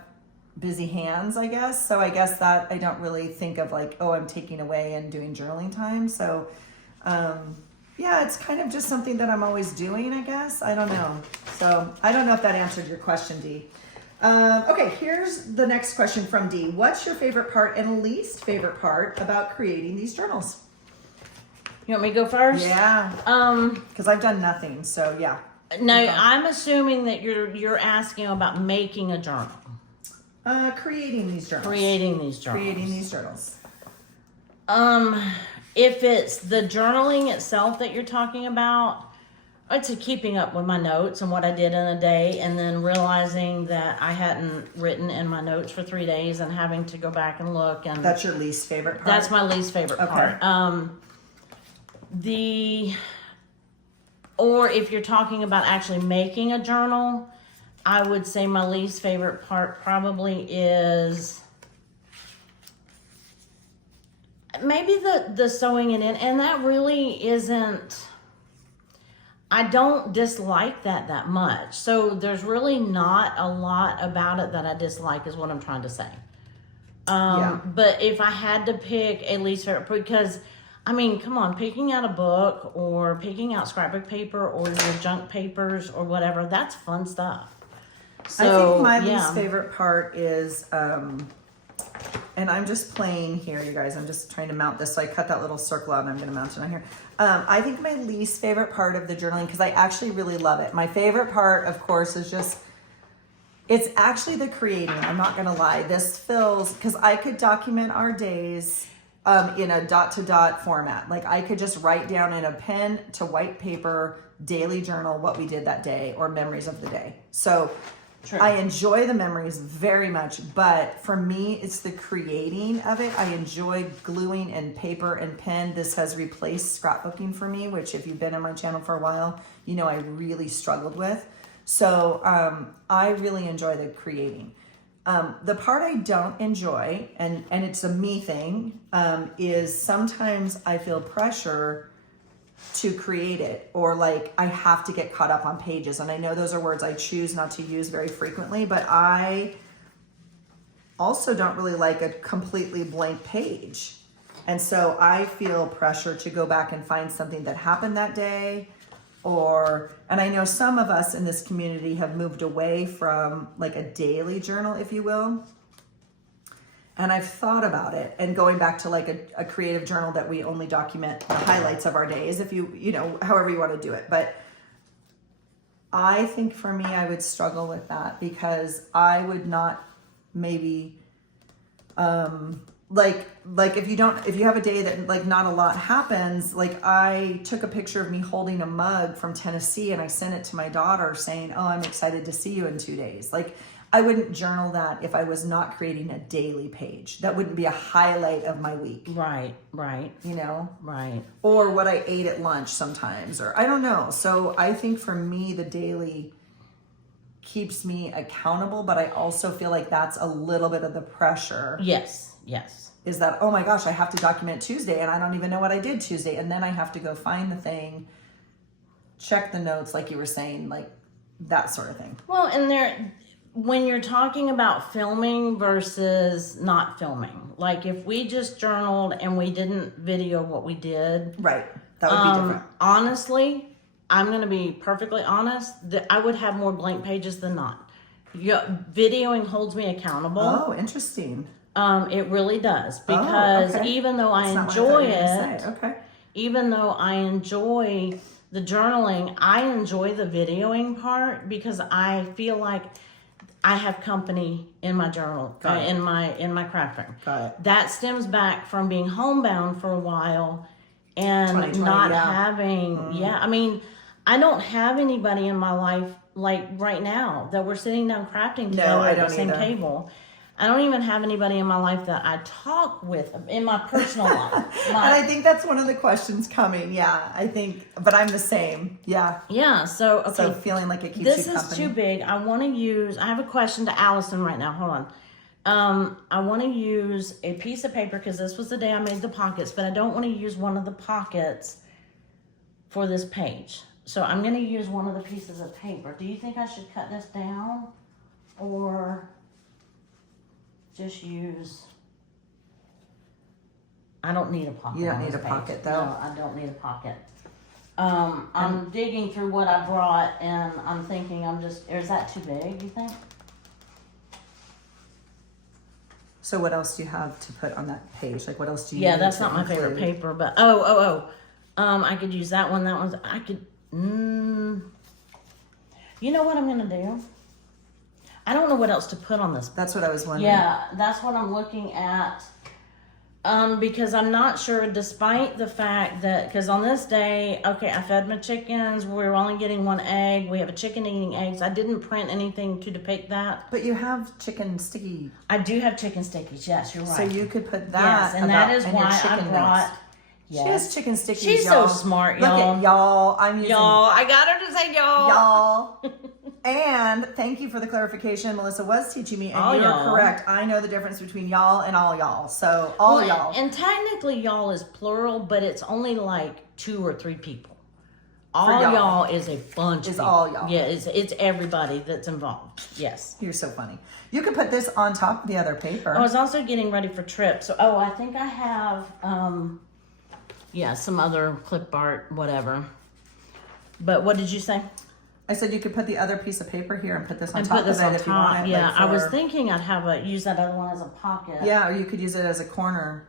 busy hands, I guess. So I guess that I don't really think of like, oh, I'm taking away and doing journaling time. So, yeah, it's kind of just something that I'm always doing, I guess. I don't know. So I don't know if that answered your question, Dee. Okay, here's the next question from Dee. What's your favorite part and least favorite part about creating these journals? You want me to go first? Yeah. Because I've done nothing, so yeah. No, okay. I'm assuming that you're asking about making a journal. Creating these journals. Creating these journals. If it's the journaling itself that you're talking about, to keeping up with my notes and what I did in a day, and then realizing that I hadn't written in my notes for 3 days and having to go back and look. And That's your least favorite part? that's my least favorite part. Or if you're talking about actually making a journal, I would say my least favorite part probably is maybe the sewing it in, and that really isn't, I don't dislike that much. So there's really not a lot about it that I dislike, is what I'm trying to say. But if I had to pick a least favorite, because I mean, come on, picking out a book or picking out scrapbook paper or your junk papers or whatever, that's fun stuff. So, I think my least favorite part is, and I'm just playing here, you guys. I'm just trying to mount this. So I cut that little circle out and I'm going to mount it on here. I think my least favorite part of the journaling, because I actually really love it. My favorite part, of course, is just, it's actually the creating. I'm not going to lie. This feels, because I could document our days in a dot-to-dot format. Like I could just write down in a pen to white paper, daily journal, what we did that day or memories of the day. So True. I enjoy the memories very much, but for me, it's the creating of it. I enjoy gluing and paper and pen. This has replaced scrapbooking for me, which if you've been on my channel for a while, you know I really struggled with. So I really enjoy the creating. The part I don't enjoy, and it's a me thing, is sometimes I feel pressure to create it, or like I have to get caught up on pages. And I know those are words I choose not to use very frequently, but I also don't really like a completely blank page. And so I feel pressure to go back and find something that happened that day, and I know some of us in this community have moved away from like a daily journal, if you will. And I've thought about it and going back to like a creative journal that we only document the highlights of our days, if you know, however you want to do it. But I think for me, I would struggle with that because I would not maybe, like if you have a day that like not a lot happens, like I took a picture of me holding a mug from Tennessee and I sent it to my daughter saying, oh, I'm excited to see you in 2 days. Like I wouldn't journal that if I was not creating a daily page. That wouldn't be a highlight of my week. Right. You know? Right. Or what I ate at lunch sometimes, or I don't know. So I think for me, the daily keeps me accountable, but I also feel like that's a little bit of the pressure. Yes. Is that, oh my gosh, I have to document Tuesday and I don't even know what I did Tuesday. And then I have to go find the thing, check the notes, like you were saying, like that sort of thing. Well, and when you're talking about filming versus not filming, like if we just journaled and we didn't video what we did. Right. That would be different. Honestly, I'm going to be perfectly honest, that I would have more blank pages than not. Videoing holds me accountable. Oh, interesting. It really does, because even though I enjoy it, even though I enjoy the journaling, I enjoy the videoing part because I feel like I have company in my journal, in my craft room. Got it. That stems back from being homebound for a while and not having, I mean, I don't have anybody in my life like right now that we're sitting down crafting together at the same table. I don't even have anybody in my life that I talk with in my personal life. And I think that's one of the questions coming. Yeah, I think, but I'm the same. Yeah. Yeah. So, okay. So feeling like it keeps this you company. This is too big. I want to use, I have a question to Allison right now. Hold on. I want to use a piece of paper because this was the day I made the pockets, but I don't want to use one of the pockets for this page. So I'm going to use one of the pieces of paper. Do you think I should cut this down or just use, I don't need a pocket. You don't need a pocket though. No, I don't need a pocket. I'm digging through what I brought and I'm thinking is that too big, you think? So what else do you have to put on that page? Like what else do you Yeah, that's not my favorite paper, but I could use that one. That one's, I could, you know what I'm going to do? I don't know what else to put on this. That's what I was wondering. Yeah, that's what I'm looking at. Because I'm not sure, despite the fact that, because on this day, okay, I fed my chickens, we were only getting 1 egg, we have a chicken eating eggs. I didn't print anything to depict that. But you have chicken sticky. I do have chicken stickies, yes, you're right. So you could put that. Yes, and that is in your why I chicken brought. notes. Yes. She has chicken stickies. She's y'all. so smart, Look y'all. at y'all. I'm using Y'all, I got her to say y'all. y'all. And thank you for the clarification. Melissa was teaching me, and All you're y'all. correct. I know the difference between y'all and all y'all. So all Well, y'all. And technically, y'all is plural, but it's only like 2 or 3 people. All y'all. y'all is a bunch. Is of people. all y'all. Yeah, it's everybody that's involved. Yes. You're so funny. You could put this on top of the other paper. I was also getting ready for trip. So, I think I have, some other clip art, whatever. But what did you say? I said you could put the other piece of paper here and put this on And top put this of it on if you want top. it. Yeah, like I was for- thinking I'd use that other one as a pocket. Yeah, or you could use it as a corner.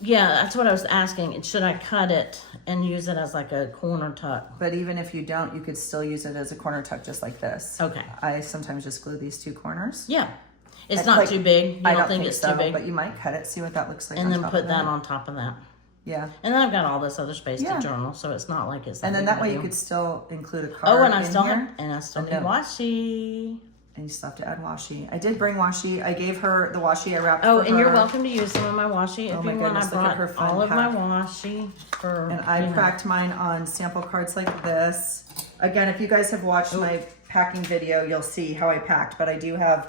Yeah, that's what I was asking. Should I cut it and use it as like a corner tuck? But even if you don't, you could still use it as a corner tuck just like this. Okay. I sometimes just glue these 2 corners. Yeah. It's And, not like, too big. You I don't think it's so, too big? but you might cut it, see what that looks like And on then top put of that on top of that. Yeah. And then I've got all this other space Yeah. to journal, so it's not like it's And then big that of a way you deal. could still include a card Oh, and I in still here. need note. washi. And you still have to add washi. I did bring washi. I gave her the washi I wrapped Oh, for and you're her. welcome to use some of my washi if Oh my you want. I goodness, look at her brought fun all of my pack. washi for. And I packed mine on sample cards like this. Again, if you guys have watched my packing video, you'll see how I packed. But I do have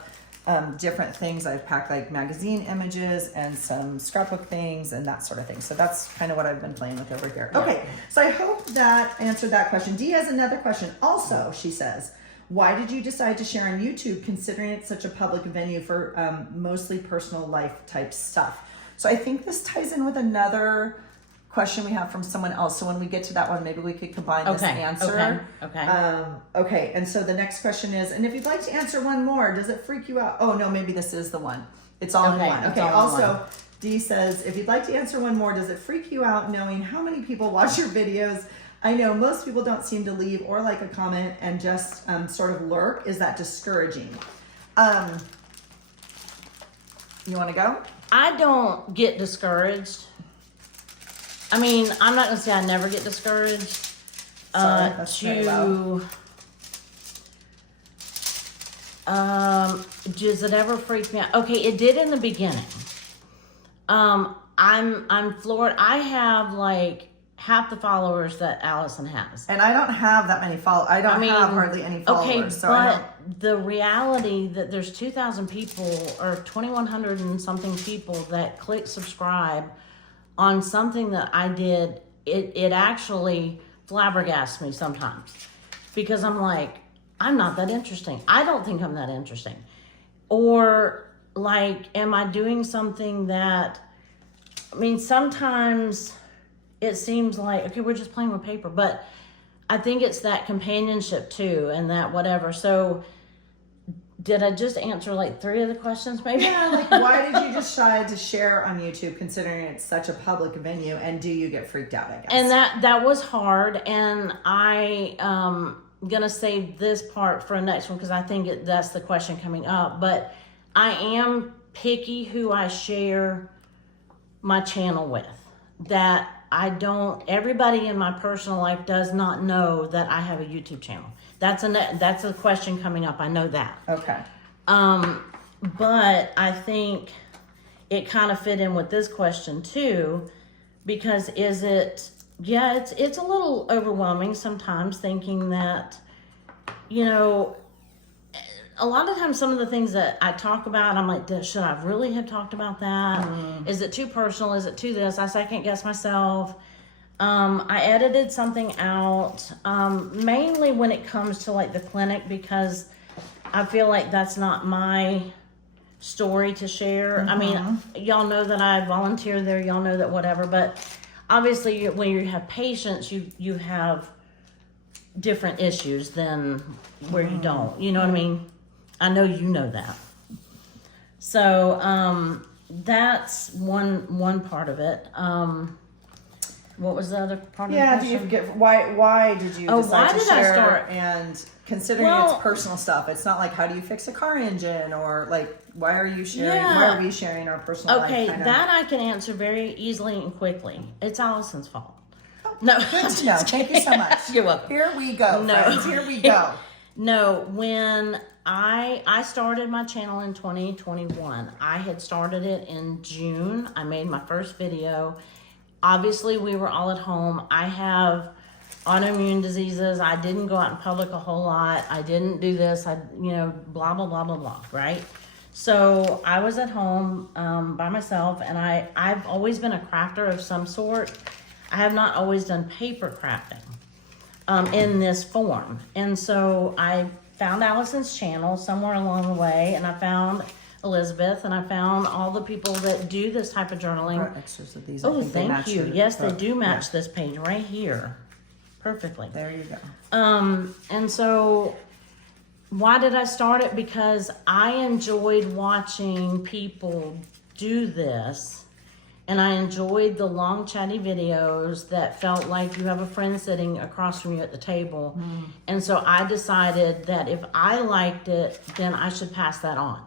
different things. I've packed like magazine images and some scrapbook things and that sort of thing. So that's kind of what I've been playing with over here. Yeah. Okay, so I hope that answered that question. Dee has another question. Also, she says, why did you decide to share on YouTube considering it's such a public venue for mostly personal life type stuff? So I think this ties in with another question we have from someone else. So when we get to that one, maybe we could combine this answer. Okay. And so the next question is, and if you'd like to answer one more, does it freak you out? Oh no, maybe this is the one. It's all in one. it's Okay. all in Also, one. Dee says, if you'd like to answer one more, does it freak you out knowing how many people watch your videos? I know most people don't seem to leave or like a comment and just sort of lurk. Is that discouraging? You want to go? I don't get discouraged. I mean, I'm not gonna say I never get discouraged. Sorry, that's very loud. Does it ever freak me out? Okay, it did in the beginning. I'm floored. I have like half the followers that Allison has. And I don't have that many followers. I don't have hardly any followers. Okay, So I don't. but the reality that there's 2,000 people or 2,100 and something people that click subscribe on something that I did, it actually flabbergasts me sometimes because I'm like, I'm not that interesting. I don't think I'm that interesting. Or like, am I doing something that, I mean, sometimes it seems like, okay, we're just playing with paper, but I think it's that companionship too and that whatever. So did I just answer like 3 of the questions maybe? Yeah, like why did you decide to share on YouTube considering it's such a public venue, and do you get freaked out, I guess? And that was hard, and I gonna save this part for a next one because I think that's the question coming up. But I am picky who I share my channel with. That I don't, everybody in my personal life does not know that I have a YouTube channel. That's a question coming up. I know that. Okay. But I think it kind of fit in with this question too, because it's a little overwhelming sometimes thinking that, you know, a lot of times some of the things that I talk about, I'm like, should I really have talked about that? Is it too personal? Is it too this? I second guess myself. I edited something out, mainly when it comes to like the clinic, because I feel like that's not my story to share. I mean, y'all know that I volunteer there, y'all know that whatever, but obviously when you have patients, you have different issues than where you don't, you know what I mean? I know you know that. So, that's one part of it. What was the other part of the Yeah, question? do you forget why did you decide why to did I share? start? And considering Well- it's personal stuff, it's not like how do you fix a car engine or like why are you sharing? Yeah. Why are we sharing our personal life? Okay, Kind of? that I can answer very easily and quickly. It's Allison's fault. No, Good to know. Thank you so much. You're welcome. Here we go, No. friends. Here we go. No, when I started my channel in 2021, I had started it in June. I made my first video. Obviously, we were all at home. I have autoimmune diseases. I didn't go out in public a whole lot. I didn't do this. Blah, blah, blah, blah, blah, right? So I was at home by myself, and I've always been a crafter of some sort. I have not always done paper crafting in this form. And so I found Allison's channel somewhere along the way, and I found Elizabeth, and I found all the people that do this type of journaling. Brought extras of these. Oh, thank you. Yes, they do match this page right here perfectly. There you go. And so why did I start it? Because I enjoyed watching people do this. And I enjoyed the long chatty videos that felt like you have a friend sitting across from you at the table. And so I decided that if I liked it, then I should pass that on.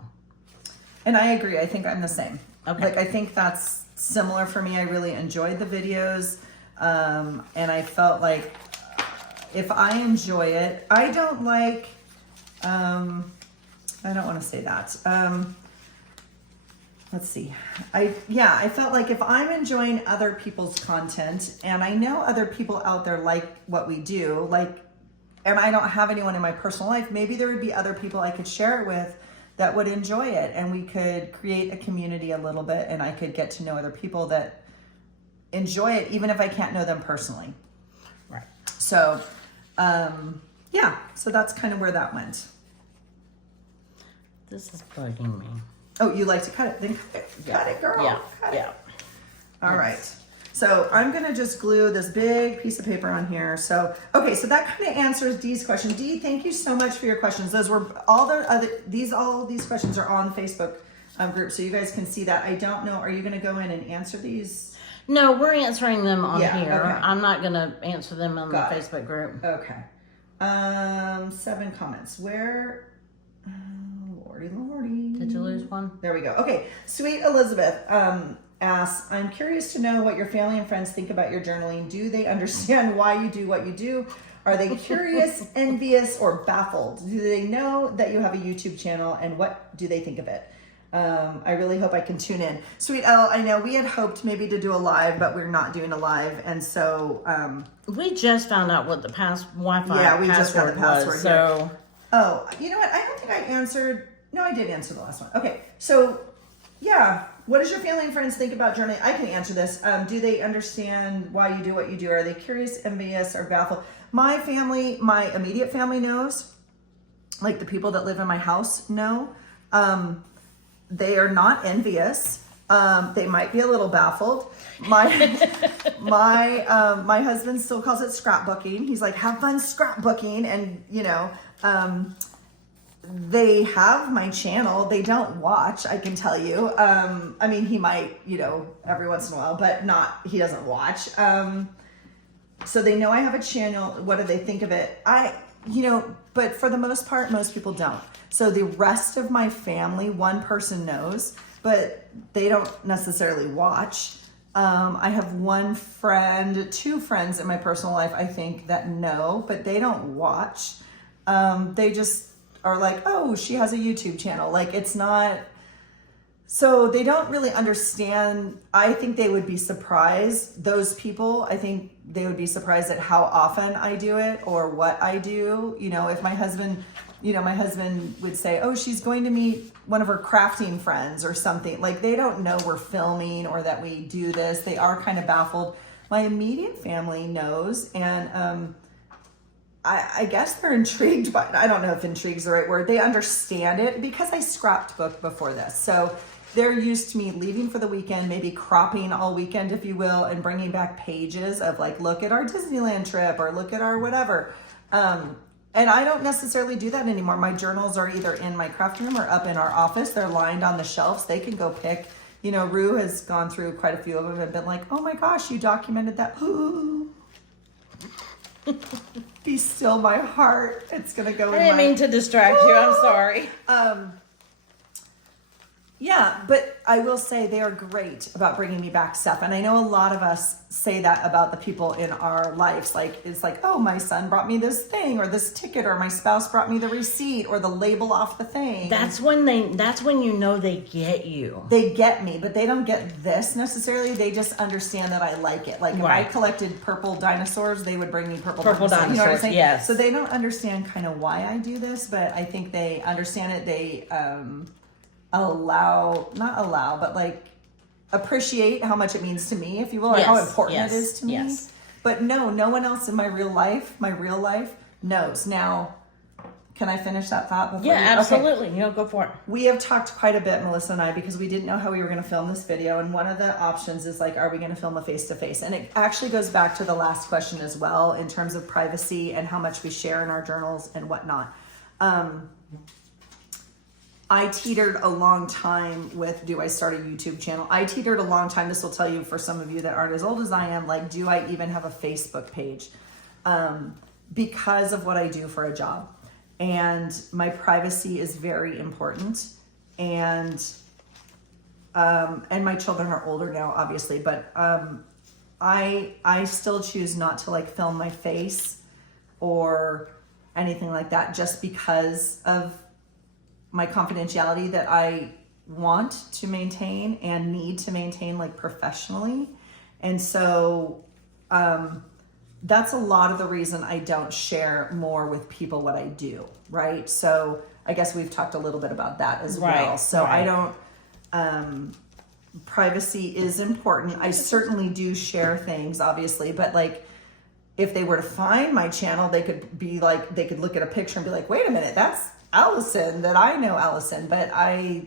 And I agree. I think I'm the same. Okay. Like, I think that's similar for me. I really enjoyed the videos. And I felt like if I enjoy it, I don't like, I don't want to say that. Let's see. I felt like if I'm enjoying other people's content, and I know other people out there like what we do, and I don't have anyone in my personal life, maybe there would be other people I could share it with that would enjoy it, and we could create a community a little bit, and I could get to know other people that enjoy it, even if I can't know them personally. Right. So, so that's kind of where that went. This is bugging me. Oh, you like to cut it? Then cut it, cut it, girl. Yeah, Cut it. yeah. All right. So I'm going to just glue this big piece of paper on here. So, okay, so that kind of answers Dee's question. Dee, thank you so much for your questions. Those were all these questions are on Facebook group, so you guys can see that. I don't know, are you going to go in and answer these? No, we're answering them on here. Okay. I'm not going to answer them on the Facebook group. Okay. 7 comments. Where? Lordy. Did you lose one? There we go. Okay. Sweet Elizabeth asks, I'm curious to know what your family and friends think about your journaling. Do they understand why you do what you do? Are they curious, envious, or baffled? Do they know that you have a YouTube channel, and what do they think of it? I really hope I can tune in. Sweet Elle, I know we had hoped maybe to do a live, but we're not doing a live, and so we just found out what the Wi-Fi yeah, we just got the password was, so oh, you know what? I don't think I answered. No, I did answer the last one. Okay, so yeah, what does your family and friends think about journaling? I can answer this. Do they understand why you do what you do? Are they curious, envious, or baffled? My family, my immediate family knows. Like the people that live in my house know. They are not envious. They might be a little baffled. My husband still calls it scrapbooking. He's like, have fun scrapbooking, and they have my channel. They don't watch, I can tell you. I mean, he might, every once in a while, but he doesn't watch. So they know I have a channel. What do they think of it? But for the most part, most people don't. So the rest of my family, one person knows, but they don't necessarily watch. I have two friends in my personal life, I think, that know, but they don't watch. They just are like, oh, she has a YouTube channel. Like, it's not, so they don't really understand. I think they would be surprised. Those people, I think they would be surprised at how often I do it or what I do. If my husband would say, oh, she's going to meet one of her crafting friends or something. Like, they don't know we're filming or that we do this. They are kind of baffled. My immediate family knows, and I guess they're intrigued, but I don't know if intrigued is the right word. They understand it because I scrapped book before this. So they're used to me leaving for the weekend, maybe cropping all weekend, if you will, and bringing back pages of like, look at our Disneyland trip or look at our whatever. And I don't necessarily do that anymore. My journals are either in my craft room or up in our office. They're lined on the shelves. They can go pick. Rue has gone through quite a few of them and been like, oh my gosh, you documented that. Be still my heart. It's going to go in I didn't mean to distract you. I'm sorry. Yeah, but I will say they are great about bringing me back stuff. And I know a lot of us say that about the people in our lives. Like, it's like, oh, my son brought me this thing or this ticket, or my spouse brought me the receipt or the label off the thing. That's when you know they get you. They get me, but they don't get this necessarily. They just understand that I like it. Like, if I collected purple dinosaurs, they would bring me purple dinosaurs. You know what I'm saying? Yes. So they don't understand kind of why I do this, but I think they understand it. They, but like appreciate how much it means to me, if you will, or how important it is to me. Yes. But no one else in my real life knows. Now, can I finish that thought? Absolutely. Okay. Go for it. We have talked quite a bit, Melissa and I, because we didn't know how we were going to film this video. And one of the options is like, are we going to film a face-to-face? And it actually goes back to the last question as well, in terms of privacy and how much we share in our journals and whatnot. I teetered a long time with, do I start a YouTube channel? I teetered a long time. This will tell you, for some of you that aren't as old as I am, like, do I even have a Facebook page? Because of what I do for a job. And my privacy is very important. And my children are older now, obviously, but I still choose not to like film my face or anything like that, just because of my confidentiality that I want to maintain and need to maintain, like, professionally. And so that's a lot of the reason I don't share more with people what I do, right? So I guess we've talked a little bit about that as well. So I don't, privacy is important. I certainly do share things, obviously, but like, if they were to find my channel, they could be like, they could look at a picture and be like, wait a minute, that's Allison, that I know Allison. But I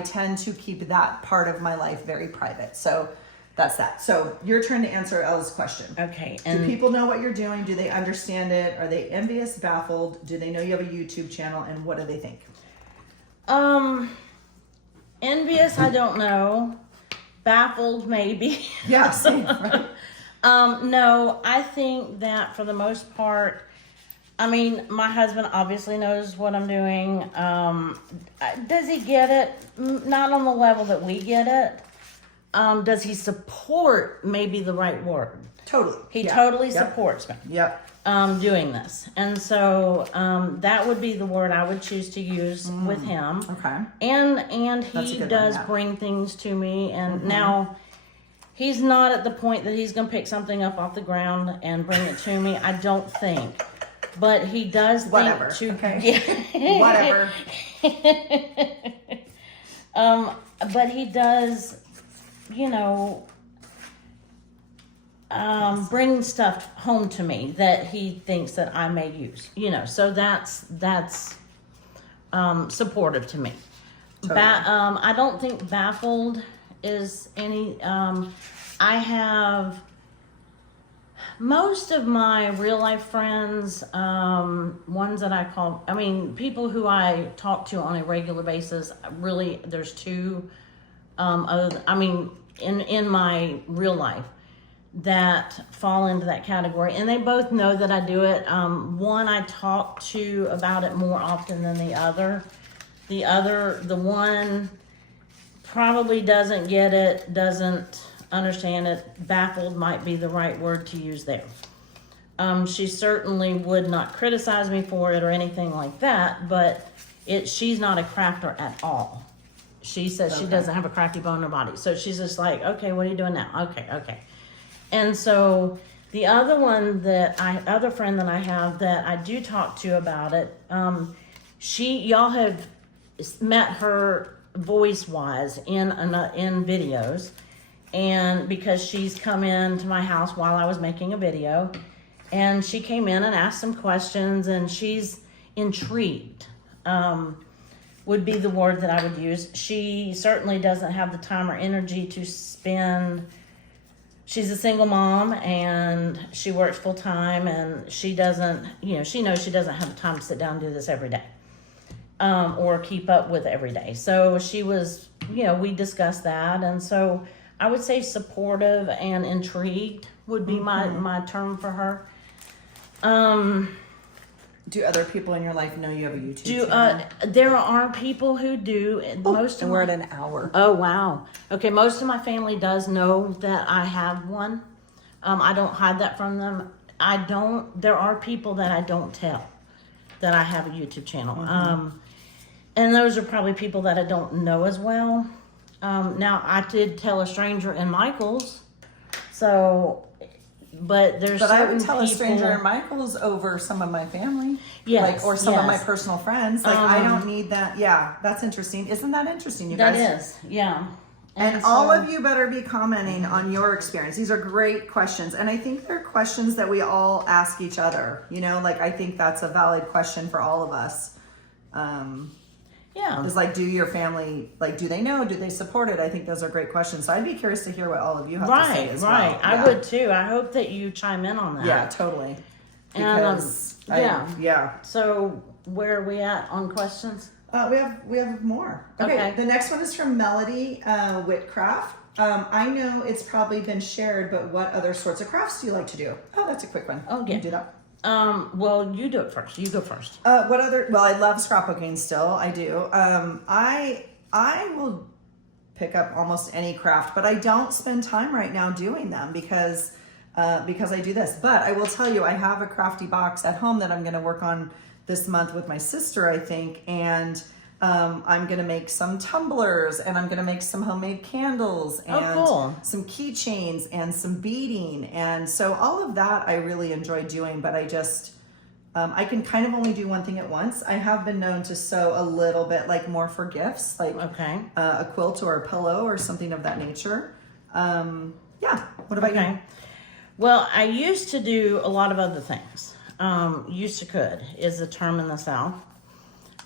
tend to keep that part of my life very private. So that's that. So your turn to answer Ella's question. Okay. Do people know what you're doing? Do they understand it? Are they envious, baffled? Do they know you have a YouTube channel? And what do they think? Envious, I don't know. Baffled, maybe. Yeah, same, right? No, I think that for the most part, I mean, my husband obviously knows what I'm doing. Does he get it? Not on the level that we get it. Does he support, maybe the right word? Totally. He totally supports me. Yep. Doing this. And so that would be the word I would choose to use with him. Okay. And he does bring things to me. And now he's not at the point that he's going to pick something up off the ground and bring it to me. I don't think. But he does Whatever. think to... Okay. Yeah. Whatever. But he does, you know... bring stuff home to me that he thinks that I may use, you know, so that's supportive to me. Totally. I don't think baffled is any, I have most of my real life friends, ones that I call, I mean, people who I talk to on a regular basis, really, there's two, in my real life, that fall into that category, and they both know that I do it. One I talk to about it more often than the other. The one probably doesn't get it, doesn't understand it. Baffled might be the right word to use there. She certainly would not criticize me for it or anything like that, but she's not a crafter at all. She says she doesn't have a crafty bone in her body, so she's just like, okay, what are you doing now? Okay. And so the other other friend that I have that I do talk to about it, y'all have met her voice-wise in videos, and because she's come into my house while I was making a video, and she came in and asked some questions, and she's intrigued, would be the word that I would use. She certainly doesn't have the time or energy to spend. She's a single mom and she works full time, and she doesn't, she knows she doesn't have the time to sit down and do this every day, or keep up with every day. So she was, we discussed that. And so I would say supportive and intrigued would be my term for her. Do other people in your life know you have a YouTube channel? There are people who do. Most of we're at an hour. Oh, wow. Okay, most of my family does know that I have one. I don't hide that from them. There are people that I don't tell that I have a YouTube channel. And those are probably people that I don't know as well. Now, I did tell a stranger in Michael's, but there's But I would certain tell a stranger people- in Michael's over some of my family. Yes, Or some of my yes. personal friends. Like, I don't need that. Yeah, that's interesting. Isn't that interesting, you guys? That is, yeah. And all of you better be commenting on your experience. These are great questions. And I think they're questions that we all ask each other. You know, like, I think that's a valid question for all of us. Yeah. It's like, do your family, like, do they know? Do they support it? I think those are great questions. So I'd be curious to hear what all of you have to say as well. Right. I would too. I hope that you chime in on that. Yeah, totally. And, Because, yeah. So where are we at on questions? We have more. Okay. The next one is from Melody Whitcraft. I know it's probably been shared, but what other sorts of crafts do you like to do? Oh, that's a quick one. Oh, yeah. You do that. Well, you do it first. You go first. What other? Well, I love scrapbooking still. I do. I will pick up almost any craft, but I don't spend time right now doing them because I do this. But I will tell you, I have a crafty box at home that I'm going to work on this month with my sister, I think, and I'm going to make some tumblers, and I'm going to make some homemade candles, and some keychains, and some beading, and so all of that I really enjoy doing, but I just I can kind of only do one thing at once. I have been known to sew a little bit, like more for gifts, like a quilt or a pillow or something of that nature. Yeah. What about you? Well, I used to do a lot of other things. Used to could is the term in the South.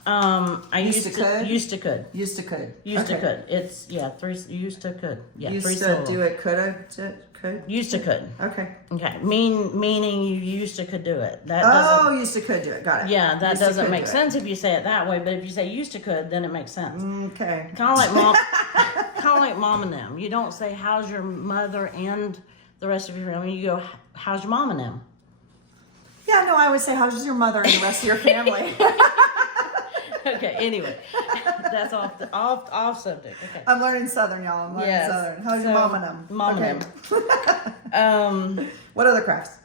I used to could. Used to could. It's used to could. Yeah, used three to syllables. do it. Could. Used to could. Okay. Meaning you used to could do it. That doesn't, used to could do it. Got it. Yeah, that Used to doesn't could make do it. sense if you say it that way. But if you say used to could, then it makes sense. Okay. Kind of like mom. Kind of like mom and them. You don't say how's your mother and the rest of your family. You go how's your mom and them. Yeah, no, I would say how's your mother and the rest of your family. Okay, anyway, that's off subject. Okay. I'm learning Southern, y'all. I'm learning Southern. How's your mom and them? Mom and them. What other crafts?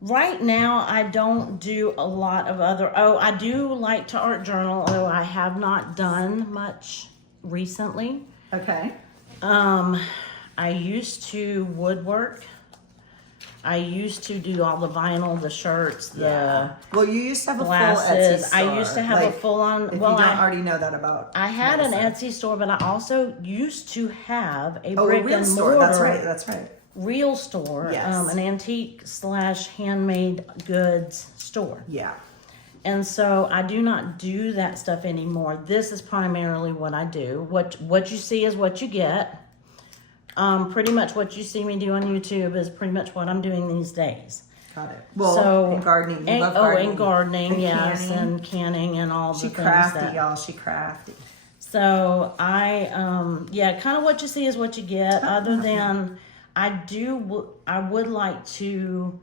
Right now I don't do a lot of other. I do like to art journal, although I have not done much recently. Okay. I used to woodwork. I used to do all the vinyl, the shirts, Well, you used to have glasses. a full Etsy store. I used to have a full-on. If you don't already know that about. I had an Etsy store, but I also used to have a brick real and store. mortar. That's right. Real store. Yes. An antique / handmade goods store. Yeah. And so I do not do that stuff anymore. This is primarily what I do. What you see is what you get. Pretty much what you see me do on YouTube is pretty much what I'm doing these days. Got it. Well, and gardening. You love gardening. And gardening, and yes, canning. and canning and all the things. She crafty, y'all. She crafty. So I, kind of what you see is what you get. Other than I would like to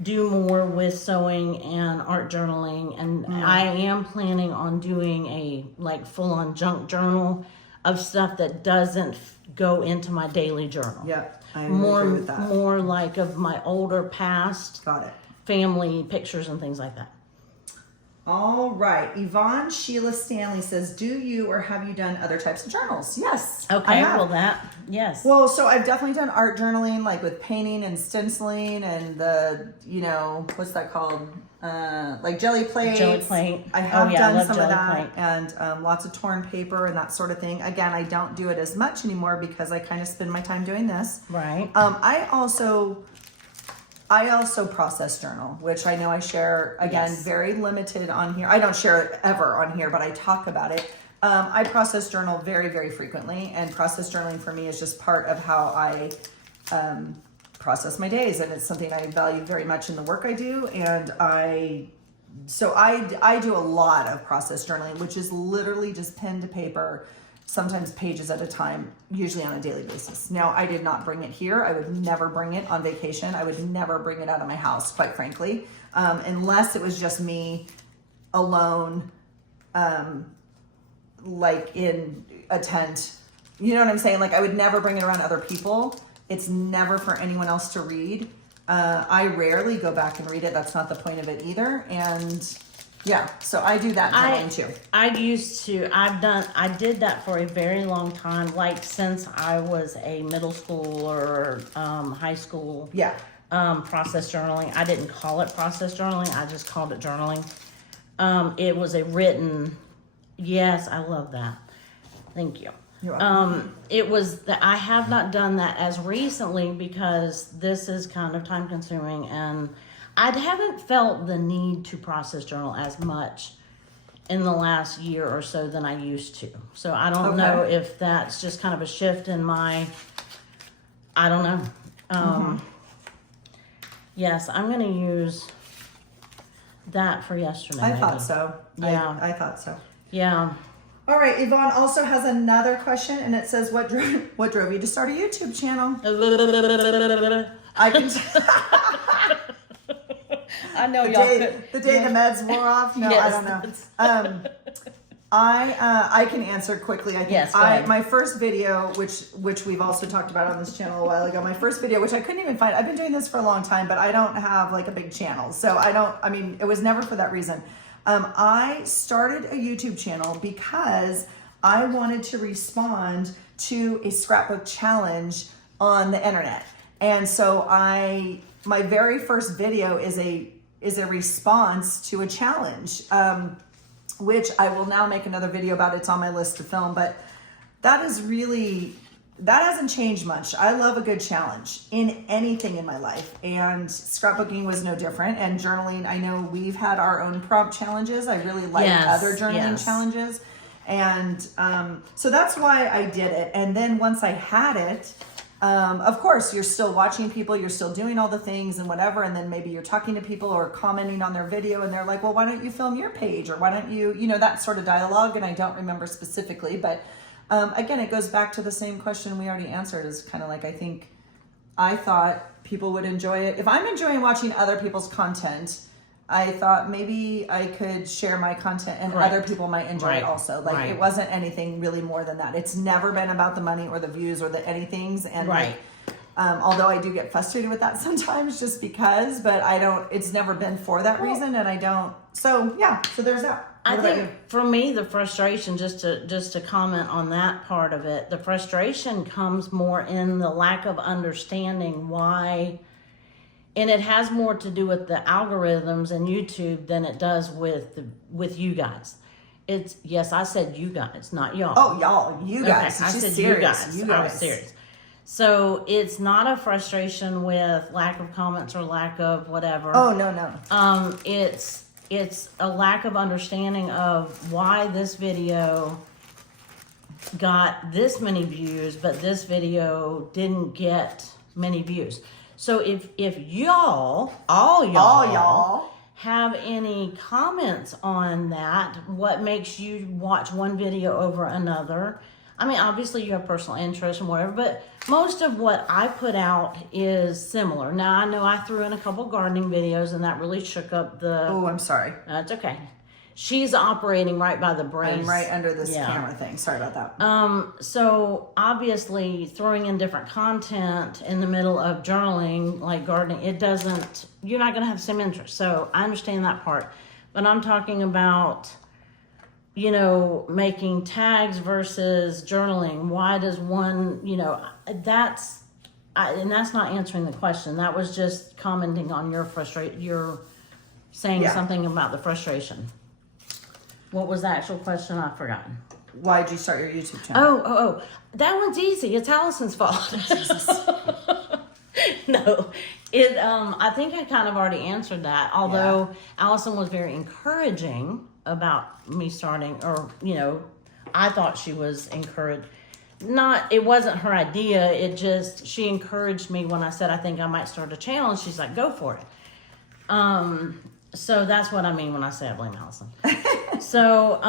do more with sewing and art journaling, and I am planning on doing a full-on junk journal of stuff that doesn't go into my daily journal. Yep, I agree with that. More like of my older past family pictures and things like that. All right. Yvonne Sheila Stanley says, do you or have you done other types of journals? Yes. Okay, yes. Well, so I've definitely done art journaling, like with painting and stenciling and the, what's that called? Like jelly plates. Jelly plate. I have done some of that plate. and lots of torn paper and that sort of thing. Again, I don't do it as much anymore because I kind of spend my time doing this. Right. I also process journal, which I know I share, again, very limited on here. I don't share it ever on here, but I talk about it. I process journal very, very frequently, and process journaling for me is just part of how I process my days, and it's something I value very much in the work I do, and I do a lot of process journaling, which is literally just pen to paper, sometimes pages at a time, usually on a daily basis. Now, I did not bring it here. I would never bring it on vacation. I would never bring it out of my house, quite frankly, unless it was just me alone, like in a tent. You know what I'm saying? Like, I would never bring it around other people. It's never for anyone else to read. I rarely go back and read it. That's not the point of it either. And yeah, so I do that journaling too. I did that for a very long time, like since I was a middle school or high school. Yeah. Process journaling. I didn't call it process journaling. I just called it journaling. It was a written, yes, I love that. Thank you. You're welcome. It was that I have not done that as recently because this is kind of time consuming, and I haven't felt the need to process journal as much in the last year or so than I used to. So I don't know if that's just kind of a shift in my, I don't know. Yes, I'm going to use that for yesterday. I thought so. Yeah. I thought so. Yeah. All right, Yvonne also has another question, and it says, what drove you to start a YouTube channel? I can I know the day the meds wore off. No, yes. I don't know. I can answer quickly. I think yes, go ahead. My first video, which we've also talked about on this channel a while ago. My first video, which I couldn't even find. I've been doing this for a long time, but I don't have like a big channel, so it was never for that reason. I started a YouTube channel because I wanted to respond to a scrapbook challenge on the internet. And so my very first video is a response to a challenge, which I will now make another video about. It's on my list to film, but that hasn't changed much. I love a good challenge in anything in my life, and scrapbooking was no different. And journaling, I know we've had our own prompt challenges. I really like other journaling challenges. And so that's why I did it. And then once I had it, of course, you're still watching people, you're still doing all the things and whatever. And then maybe you're talking to people or commenting on their video, and they're like, well, why don't you film your page? Or why don't you, that sort of dialogue. And I don't remember specifically, but again, it goes back to the same question we already answered. Is kind of like, I thought people would enjoy it. If I'm enjoying watching other people's content, I thought maybe I could share my content and other people might enjoy it also. Like it wasn't anything really more than that. It's never been about the money or the views or the anythings. And although I do get frustrated with that sometimes just because, but it's never been for that reason. And I don't, so there's that. I think for me, the frustration, just to comment on that part of it, the frustration comes more in the lack of understanding why, and it has more to do with the algorithms and YouTube than it does with you guys. It's, yes, I said you guys, not y'all. Oh, y'all, you guys. I said serious. you guys. I was serious. So it's not a frustration with lack of comments or lack of whatever. Oh, no. It's a lack of understanding of why this video got this many views, but this video didn't get many views. So if y'all, all y'all have any comments on that, what makes you watch one video over another? I mean, obviously you have personal interest and whatever, but most of what I put out is similar. Now, I know I threw in a couple gardening videos and that really shook up the... Oh, I'm sorry. That's okay. She's operating right by the brace. I'm right under this camera thing. Sorry about that. So obviously throwing in different content in the middle of journaling, like gardening, you're not going to have the same interest. So I understand that part, but I'm talking about, making tags versus journaling. Why does one, and that's not answering the question. That was just commenting on your frustration. You're saying something about the frustration. What was the actual question? I've forgotten. Why did you start your YouTube channel? Oh, that one's easy. It's Allison's fault. No, I think I kind of already answered that. Although Allison was very encouraging about me starting, or I thought she was encouraged. It wasn't her idea. She encouraged me when I said I think I might start a channel, and she's like, go for it. So that's what I mean when I say I blame Allison. So,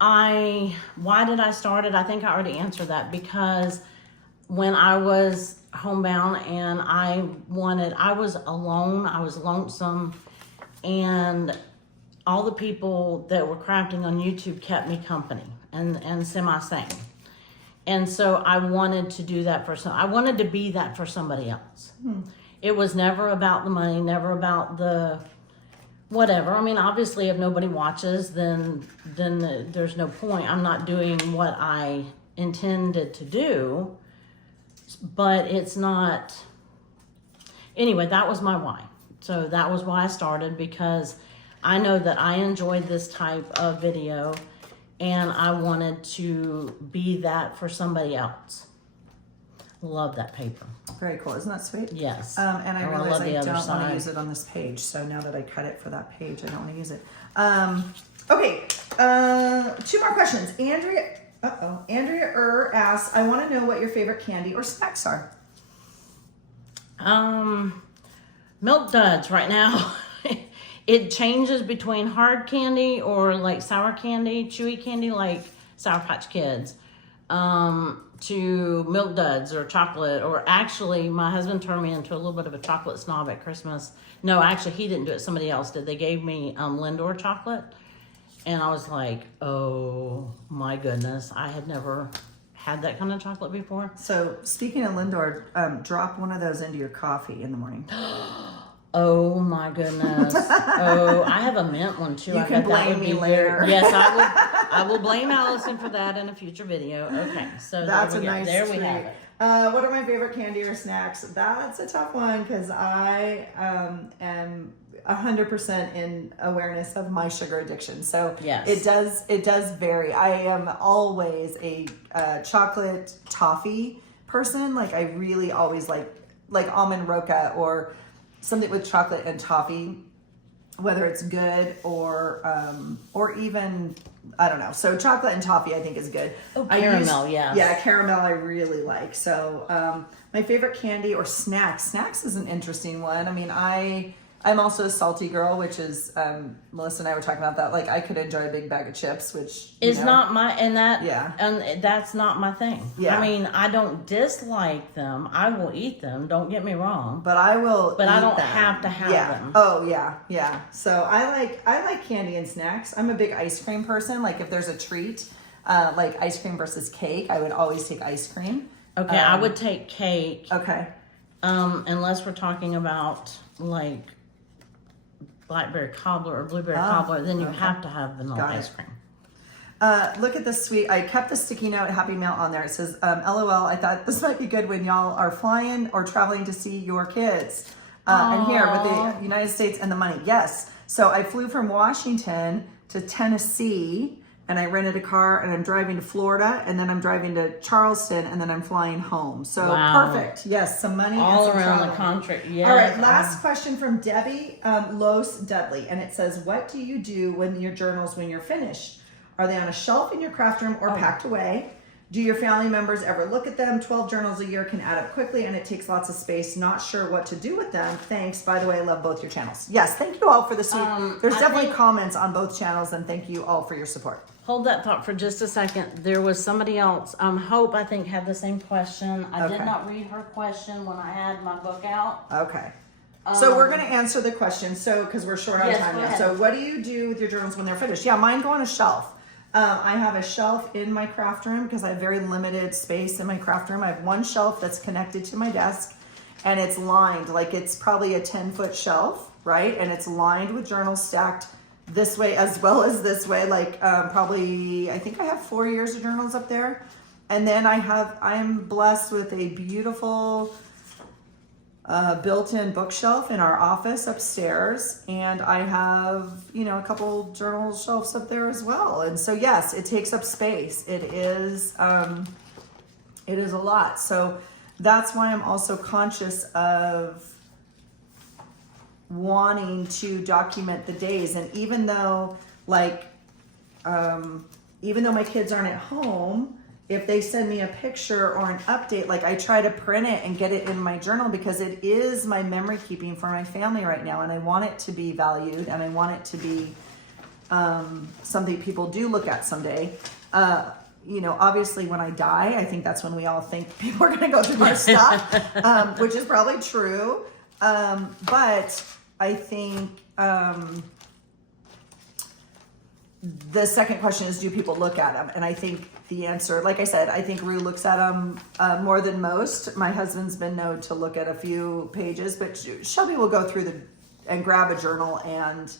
Why did I start it? I think I already answered that, because when I was homebound and I was alone, I was lonesome, and all the people that were crafting on YouTube kept me company and semi-sane. And so I wanted to do that I wanted to be that for somebody else. It was never about the money, never about the whatever. I mean, obviously, if nobody watches, then there's no point. I'm not doing what I intended to do, but it's not. Anyway, that was my why. So that was why I started, because I know that I enjoyed this type of video, and I wanted to be that for somebody else. Love that paper. Very cool. Isn't that sweet? Yes. And I realize love the I other don't want side. to use it on this page. So now that I cut it for that page, I don't want to use it. Okay. 2 more questions. Andrea asks, I want to know what your favorite candy or snacks are. Milk duds right now. It changes between hard candy or like sour candy, chewy candy like Sour Patch Kids, to milk duds or chocolate. Or actually, my husband turned me into a little bit of a chocolate snob at Christmas. No, actually, he didn't do it. Somebody else did. They gave me Lindor chocolate, and I was like, oh my goodness, I had never had that kind of chocolate before. So speaking of Lindor, drop one of those into your coffee in the morning. Oh my goodness. Oh, I have a mint one too. You can blame me later. Yes, I will blame Allison for that in a future video. Okay, so That's there we a go. nice There we treat. have it. What are my favorite candy or snacks? That's a tough one, because I am 100% in awareness of my sugar addiction. So Yes. it does vary. I am always a chocolate toffee person. Like, I really always like almond roca or something with chocolate and toffee, whether it's good or even, I don't know. So chocolate and toffee I think is good. Oh, caramel, yes. Yeah, caramel I really like. So my favorite candy or snacks. Snacks is an interesting one. I mean, I'm also a salty girl, which is, Melissa and I were talking about that. Like, I could enjoy a big bag of chips, which It's not my, and that's not my thing. Yeah. I mean, I don't dislike them. I will eat them. Don't get me wrong. But I will But I eat don't them. have to have Yeah. them. Oh yeah. So I like candy and snacks. I'm a big ice cream person. Like, if there's a treat, like ice cream versus cake, I would always take ice cream. Okay, I would take cake. Okay. Unless we're talking about like blackberry cobbler or blueberry cobbler, then you have to have vanilla Got it. ice cream. Look at this sweet. I kept the sticky note Happy Mail on there. It says, LOL, I thought this might be good when y'all are flying or traveling to see your kids. And here with the United States and the money. Yes. So I flew from Washington to Tennessee, and I rented a car, and I'm driving to Florida, and then I'm driving to Charleston, and then I'm flying home. So Wow. perfect. Yes, some money All and some around travel. the country. Yes. All right, last question from Debbie Los Dudley, and it says, what do you do when your journals when you're finished? Are they on a shelf in your craft room or packed away? Do your family members ever look at them? 12 journals a year can add up quickly, and it takes lots of space. Not sure what to do with them. Thanks. By the way, I love both your channels. Yes, thank you all for the sweet. There's definitely comments on both channels, and thank you all for your support. Hold that thought for just a second. There was somebody else. Hope, I think, had the same question. I did Okay. not read her question when I had my book out. Okay. So we're going to answer the question. So, because we're short on Yes, time go now. ahead. So what do you do with your journals when they're finished? Yeah, mine go on a shelf. I have a shelf in my craft room because I have very limited space in my craft room. I have one shelf that's connected to my desk, and it's lined, like it's probably a 10-foot shelf, right? And it's lined with journals stacked this way as well as this way. Like probably, I think I have 4 years of journals up there. And then I'm blessed with a beautiful built-in bookshelf in our office upstairs, and I have, a couple journal shelves up there as well. And so yes, it takes up space. It is a lot. So that's why I'm also conscious of wanting to document the days. And even though my kids aren't at home, if they send me a picture or an update, like I try to print it and get it in my journal, because it is my memory keeping for my family right now. And I want it to be valued, and I want it to be something people do look at someday. You know, obviously when I die, I think that's when we all think people are going to go through our stuff, which is probably true. But I think the second question is, do people look at them? And I think the answer, like I said, I think Rue looks at them more than most. My husband's been known to look at a few pages, but Shelby will go through and grab a journal and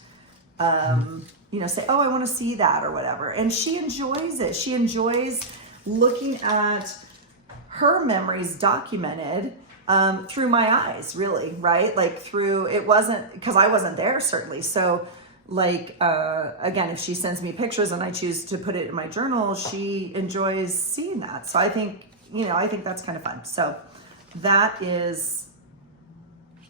you know, say, oh, I want to see that or whatever. And she enjoys it. She enjoys looking at her memories documented through my eyes, really, right? Like through, it wasn't, because I wasn't there, certainly. So like, again, if she sends me pictures and I choose to put it in my journal, she enjoys seeing that. So I think, you know, I think that's kind of fun. So that is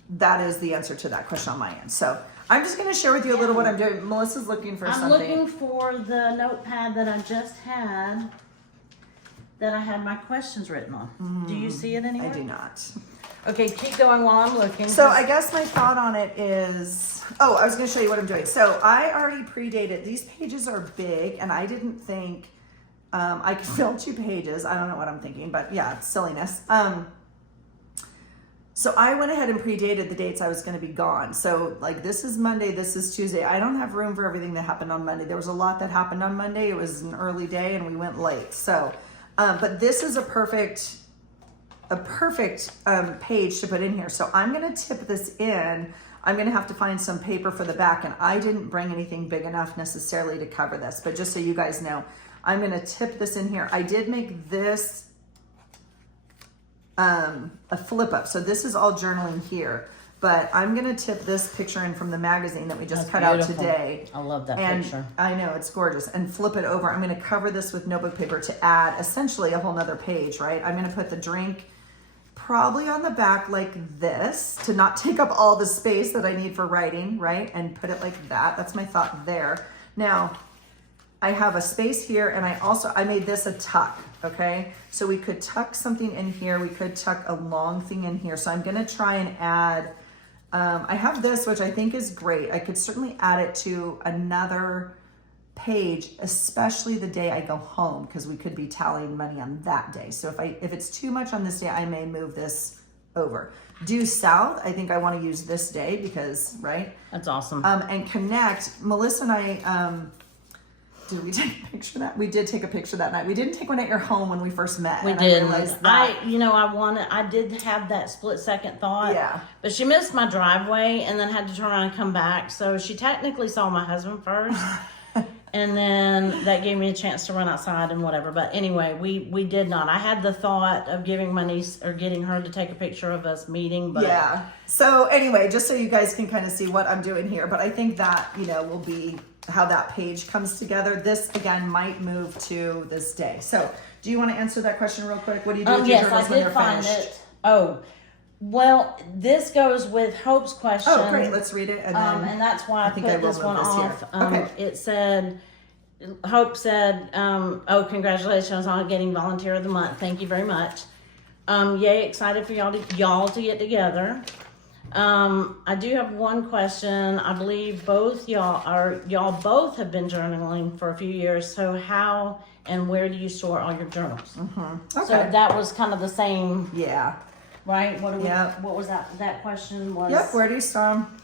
the answer to that question on my end. So I'm just going to share with you a little what I'm doing. Melissa's looking for something. I'm looking for the notepad that I just had, that I had my questions written on. Do you see it anywhere? I do not. Okay, keep going while I'm looking. So I guess my thought on it is, oh, I was going to show you what I'm doing. So I already predated. These pages are big, and I didn't think I could fill 2 pages. I don't know what I'm thinking, but yeah, it's silliness. So I went ahead and predated the dates I was going to be gone. So like this is Monday, this is Tuesday. I don't have room for everything that happened on Monday. There was a lot that happened on Monday. It was an early day and we went late. So, but this is a perfect page to put in here. So I'm going to tip this in. I'm going to have to find some paper for the back, and I didn't bring anything big enough necessarily to cover this, but just so you guys know, I'm going to tip this in here. I did make this a flip up. So this is all journaling here, but I'm going to tip this picture in from the magazine that we just cut out today. I love that picture. I know, it's gorgeous. And flip it over. I'm going to cover this with notebook paper to add essentially a whole nother page, right? I'm going to put the drink probably on the back like this to not take up all the space that I need for writing, right? And put it like that. That's my thought there. Now, I have a space here, and I made this a tuck, okay? So we could tuck something in here. We could tuck a long thing in here. So I'm gonna try and add, I have this, which I think is great. I could certainly add it to another page, especially the day I go home, because we could be tallying money on that day. So if it's too much on this day, I may move this over. Due south, I think I want to use this day because, right? That's awesome. And connect. Melissa and I, did we take a picture of that? We did take a picture that night. We didn't take one at your home when we first met. We did. I did have that split second thought. Yeah. But she missed my driveway and then had to turn around and come back. So she technically saw my husband first. And then that gave me a chance to run outside and whatever. But anyway, we did not. I had the thought of giving my niece or getting her to take a picture of us meeting. But yeah. So anyway, just so you guys can kind of see what I'm doing here. But I think that, will be how that page comes together. This, again, might move to this day. So do you want to answer that question real quick? What do you do with your journals when they're finished? Yes, I did find it. Oh, well, this goes with Hope's question. Oh, great. Let's read it. And that's why I put this one off. Okay. It said, Hope said, congratulations on getting Volunteer of the Month. Thank you very much. Yay, excited for y'all to get together. I do have one question. I believe y'all both have been journaling for a few years. So how and where do you store all your journals? Mm-hmm. Okay. So that was kind of the same. Yeah. Right? What was that question was? Yep. Where do you store them?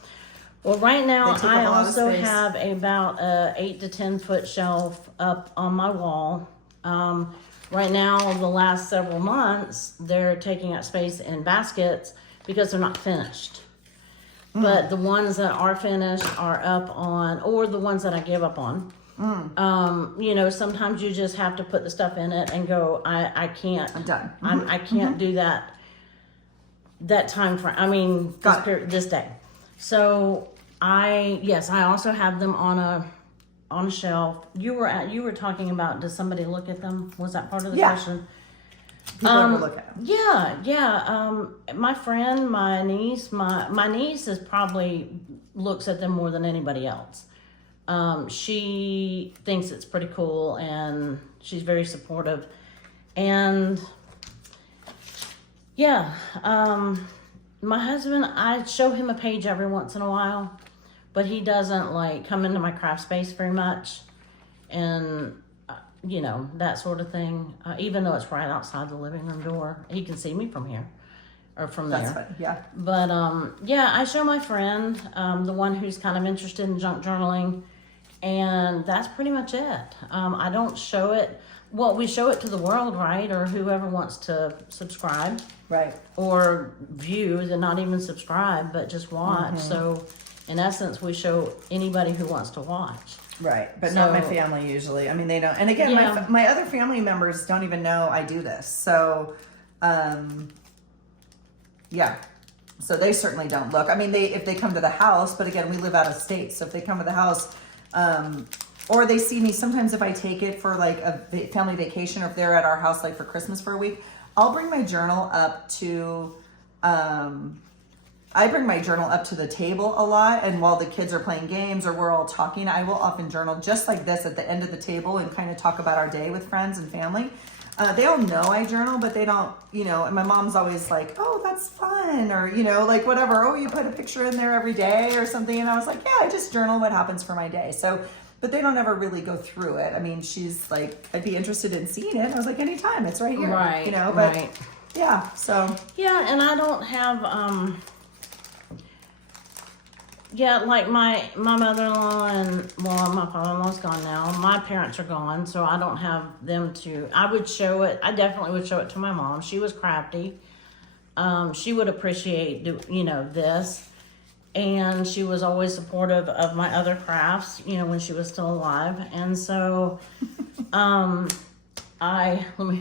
Well, right now I also have about a 8 to 10 foot shelf up on my wall. Right now, the last several months, they're taking up space in baskets because they're not finished. But the ones that are finished are up on, or the ones that I give up on. Sometimes you just have to put the stuff in it and go, I can't. I'm done. I can't do that time frame. I mean, this day. So I also have them on a shelf. You were talking about, does somebody look at them? Was that part of the question? People look at them. Yeah. My friend, my niece is probably looks at them more than anybody else. She thinks it's pretty cool and she's very supportive. And my husband, I show him a page every once in a while, but he doesn't like come into my craft space very much, and you know, that sort of thing. Even though it's right outside the living room door, he can see me from here or from there. That's fun. Yeah. But yeah, I show my friend, the one who's kind of interested in junk journaling, and that's pretty much it. I don't show it. Well, we show it to the world, right? Or whoever wants to subscribe. Right. Or view, and not even subscribe, but just watch. So in essence, we show anybody who wants to watch. Right, but not my family usually. I mean, they don't. And again, Yeah. my other family members don't even know I do this. So, yeah. So they certainly don't look. I mean, if they come to the house, but again, we live out of state. So if they come to the house, or they see me sometimes if I take it for like a family vacation, or if they're at our house like for Christmas for a week, I'll bring my journal up to, I bring my journal up to the table a lot, and while the kids are playing games or we're all talking, I will often journal just like this at the end of the table and kind of talk about our day with friends and family. They all know I journal, but they don't, you know, and my mom's always like, oh, that's fun, or, you know, like whatever, oh, you put a picture in there every day or something, and I was like, yeah, I just journal what happens for my day. So, but they don't ever really go through it. I mean, she's like, I'd be interested in seeing it. I was like, anytime, it's right here, Right, you know, but right. yeah, so. Yeah, and I don't have, yeah, like my mother-in-law and, well, my father-in-law's gone now. My parents are gone, so I don't have them to, I would show it, I definitely would show it to my mom. She was crafty. She would appreciate, you know, this. And she was always supportive of my other crafts, you know, when she was still alive. And so,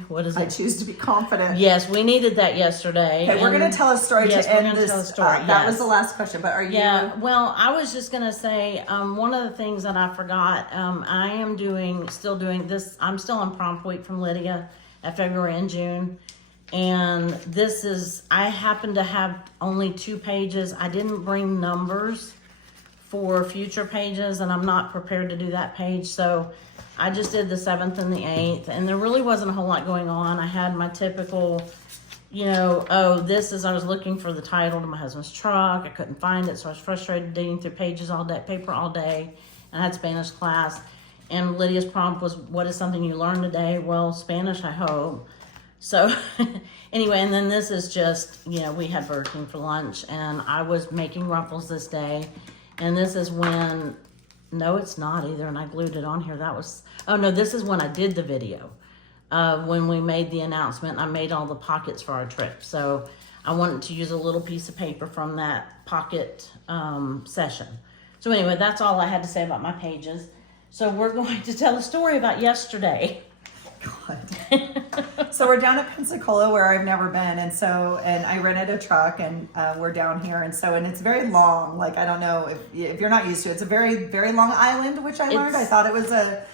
what is it? I choose to be confident. Yes, we needed that yesterday. Okay, we're going to tell a story yes, to we're end gonna this. tell a story, That yes. was the last question, but are you? Yeah, well, I was just going to say, one of the things that I forgot, I am still doing this. I'm still on prompt week from Lydia at February and June. And I happen to have only 2 pages. I didn't bring numbers for future pages, and I'm not prepared to do that page. So I just did the 7th and the 8th, and there really wasn't a whole lot going on. I had my typical, you know, I was looking for the title to my husband's truck. I couldn't find it, so I was frustrated digging through pages all day, paper all day, and I had Spanish class. And Lydia's prompt was, what is something you learned today? Well, Spanish, I hope. So anyway, and then this is just, you know, we had Burger King for lunch, and I was making ruffles this day. And this is when, no, it's not either, and I glued it on here. This is when I did the video. When we made the announcement, I made all the pockets for our trip. So I wanted to use a little piece of paper from that pocket session. So anyway, that's all I had to say about my pages. So we're going to tell a story about yesterday. God. So we're down at Pensacola, where I've never been, and I rented a truck, and we're down here, and it's very long. Like, I don't know if you're not used to it. It's a very, very long island, which I learned. I thought it was a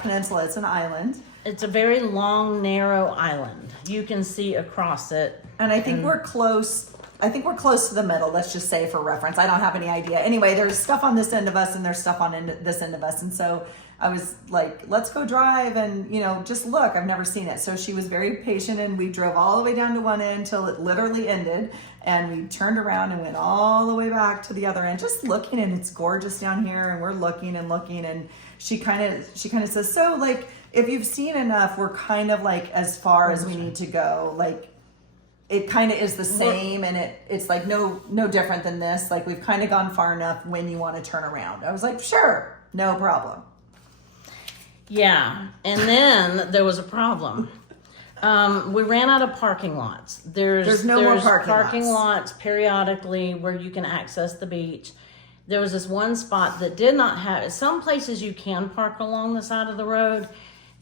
peninsula. It's an island. It's a very long, narrow island. You can see across it. And I think we're close. I think we're close to the middle, let's just say, for reference. I don't have any idea. Anyway, there's stuff on this end of us, and there's stuff on this end of us. And so I was like, let's go drive and, you know, just look. I've never seen it. So she was very patient, and we drove all the way down to one end till it literally ended. And we turned around and went all the way back to the other end, just looking, and it's gorgeous down here. And we're looking and looking. And she kind of says, so like, if you've seen enough, we're kind of like as far as we need to go. Like, it kind of is the same, and it's like no different than this. Like, we've kind of gone far enough when you want to turn around. I was like, sure, no problem. Yeah, and then there was a problem. We ran out of parking lots. There's more parking lots periodically where you can access the beach. There was this one spot that did not have, some places you can park along the side of the road,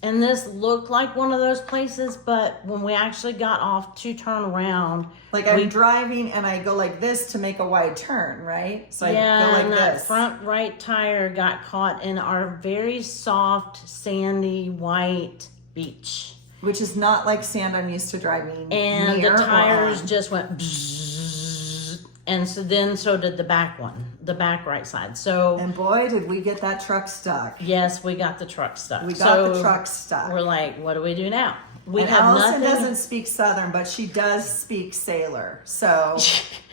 and this looked like one of those places, but when we actually got off to turn around, like I'm driving and I go like this to make a wide turn, right? So I go like and this. that front right tire got caught in our very soft, sandy, white beach. Which is not like sand I'm used to driving And near the tires or just went bzzz, and so did the back one, the back right side. So and boy, did we get that truck stuck. yes, we got the truck stuck. We got the truck stuck. We're like, what do we do now? We and have Allison nothing. doesn't speak Southern, but she does speak sailor. So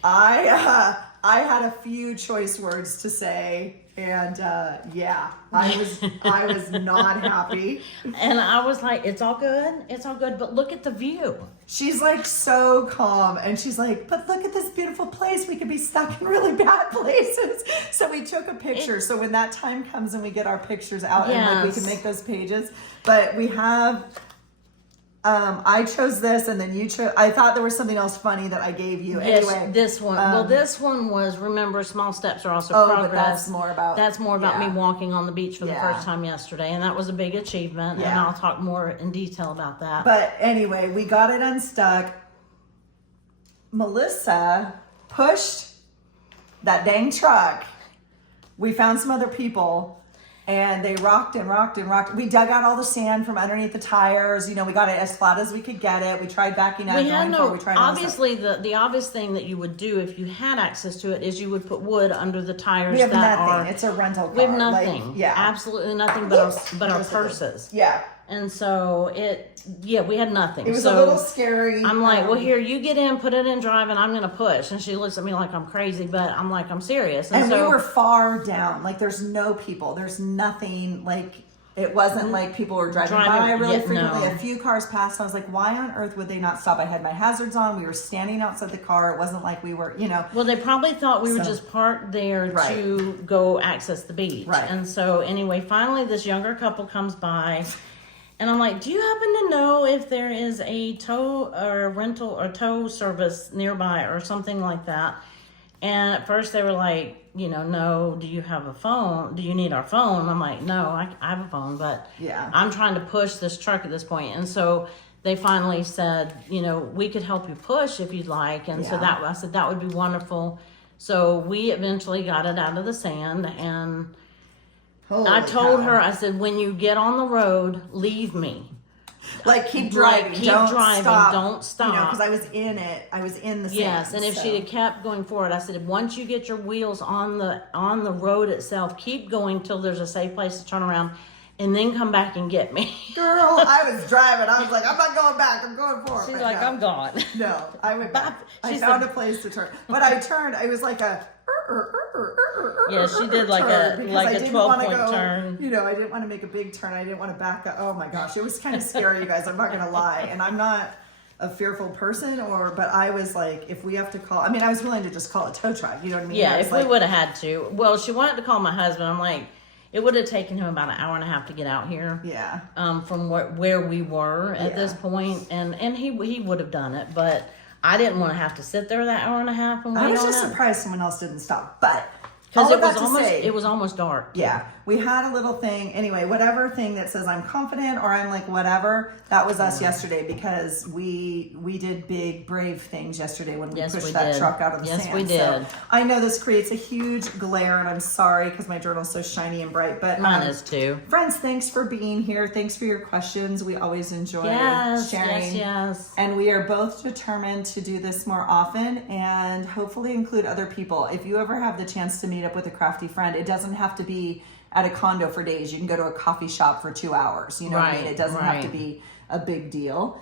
I had a few choice words to say, and yeah, I was not happy. And I was like, it's all good, but look at the view. She's like so calm, and she's like, but look at this beautiful place. We could be stuck in really bad places. So we took a picture. So when that time comes and we get our pictures out, and like, we can make those pages. But we have, I chose this, and then you chose, I thought there was something else funny that I gave you. Yes, Anyway. this one. Well, this one was, remember, small steps are also progress. But that's more about. That's more about me walking on the beach for the Yeah. first time yesterday, and that was a big achievement, and I'll talk more in detail about that. But anyway, we got it unstuck. Melissa pushed that dang truck. We found some other people, and they rocked and rocked and rocked. We dug out all the sand from underneath the tires. You know, we got it as flat as we could get it. We tried backing out. We had no, we tried obviously the obvious thing that you would do if you had access to it is you would put wood under the tires. We have that nothing. are. It's a rental car. We have nothing. Like, yeah. Absolutely nothing but our purses. Yeah. And so we had nothing. It was so a little scary. I'm like, well, here, you get in, put it in drive, and I'm going to push. And she looks at me like I'm crazy, but I'm like, I'm serious. And so we were far down. Like, there's no people. There's nothing. Like, it wasn't like people were driving by really frequently. No. A few cars passed. I was like, why on earth would they not stop? I had my hazards on. We were standing outside the car. It wasn't like we were, you know. Well, they probably thought we were just parked there to go access the beach. Right. And so anyway, finally this younger couple comes by, and I'm like, do you happen to know if there is a tow or rental or tow service nearby or something like that? And at first they were like, you know, no, do you have a phone? Do you need our phone? I'm like, no, I have a phone, but I'm trying to push this truck at this point. And so they finally said, you know, we could help you push if you'd like. And so I said, that would be wonderful. So we eventually got it out of the sand, and I told her, I said, when you get on the road, leave me. Like, keep driving. Keep driving. Don't stop. You know, because I was in it. I was in the sand. Yes, and if she had kept going forward, I said, once you get your wheels on the road itself, keep going till there's a safe place to turn around, and then come back and get me. Girl, I was driving. I was like, I'm not going back. I'm going forward. She's like, I'm gone. No, I went back. I found a place to turn. But I turned. I was like a... Yeah, she did like a 12-point turn. You know, I didn't want to make a big turn. I didn't want to back up. Oh my gosh, it was kind of scary, you guys. I'm not gonna lie, and I'm not a fearful person, but I was like, if we have to call, I mean, I was willing to just call a tow truck. You know what I mean? Yeah, if we would have had to. Well, she wanted to call my husband. I'm like, it would have taken him about an hour and a half to get out here. Yeah. From where we were at this point, and he would have done it, but I didn't want to have to sit there that hour and a half and wait on it. I was just surprised someone else didn't stop, but because it was almost dark. Yeah, we had a little thing. Anyway, whatever thing that says I'm confident or I'm like whatever, that was us yesterday, because we did big brave things yesterday when we pushed that truck out of the sand. Yes, we did. So I know this creates a huge glare, and I'm sorry because my journal's so shiny and bright. But mine is too. Friends, thanks for being here. Thanks for your questions. We always enjoy sharing. Yes. And we are both determined to do this more often and hopefully include other people. If you ever have the chance to meet up with a crafty friend, it doesn't have to be at a condo for days. You can go to a coffee shop for 2 hours. You know what I mean? It doesn't have to be a big deal.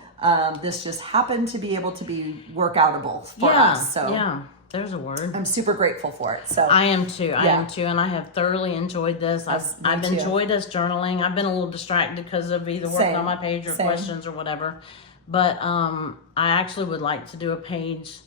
This just happened to be able to be workoutable for us. So yeah, there's a word. I'm super grateful for it. So I am too. I am too, and I have thoroughly enjoyed this. I've enjoyed us journaling. I've been a little distracted because of either working on my page or questions or whatever. But I actually would like to do a page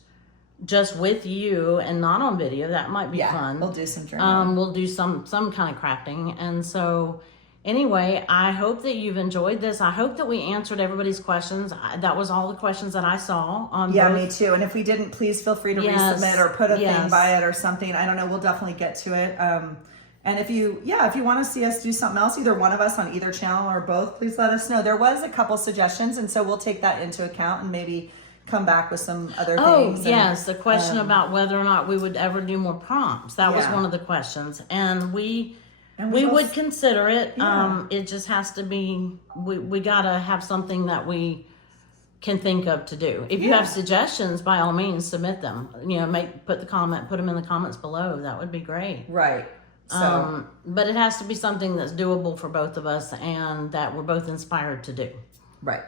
just with you and not on video. That might be fun. We'll do some journaling. We'll do some kind of crafting. And so anyway, I hope that you've enjoyed this. I hope that we answered everybody's questions. That was all the questions that I saw on both. Me too. And if we didn't, please feel free to resubmit or put a thing by it or something. I don't know. We'll definitely get to it. And if you want to see us do something else, either one of us on either channel or both, please let us know. There was a couple suggestions, and so we'll take that into account and maybe come back with some other things. Oh, yes. The question about whether or not we would ever do more prompts. That was one of the questions. And we would consider it. It just has to be, we got to have something that we can think of to do. If you have suggestions, by all means, submit them. You know, put them in the comments below. That would be great. Right. So. But it has to be something that's doable for both of us and that we're both inspired to do. Right.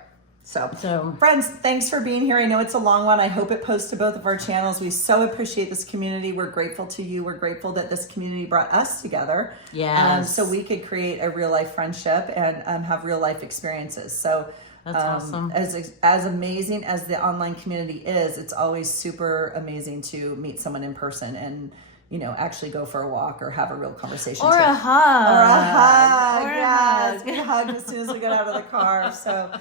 So friends, thanks for being here. I know it's a long one. I hope it posts to both of our channels. We so appreciate this community. We're grateful to you. We're grateful that this community brought us together. Yes. So we could create a real life friendship and have real life experiences. So that's awesome. As amazing as the online community is, it's always super amazing to meet someone in person and, you know, actually go for a walk or have a real conversation. Or a hug. Or a hug. Or a Yes. hug. We hug as soon as we get out of the car. So,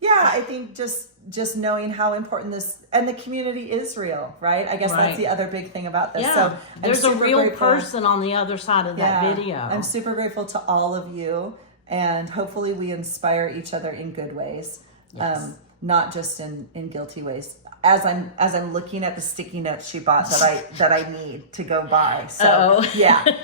yeah, I think just knowing how important this and the community is real, right? I guess that's the other big thing about this. Yeah. So there's a real person on the other side of that video. I'm super grateful to all of you, and hopefully we inspire each other in good ways, not just in guilty ways. As I'm looking at the sticky notes she bought that I need to go buy. So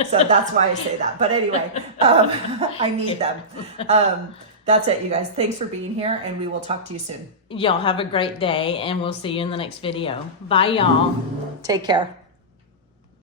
so that's why I say that. But anyway, I need them. That's it, you guys. Thanks for being here, and we will talk to you soon. Y'all have a great day, and we'll see you in the next video. Bye, y'all. Take care.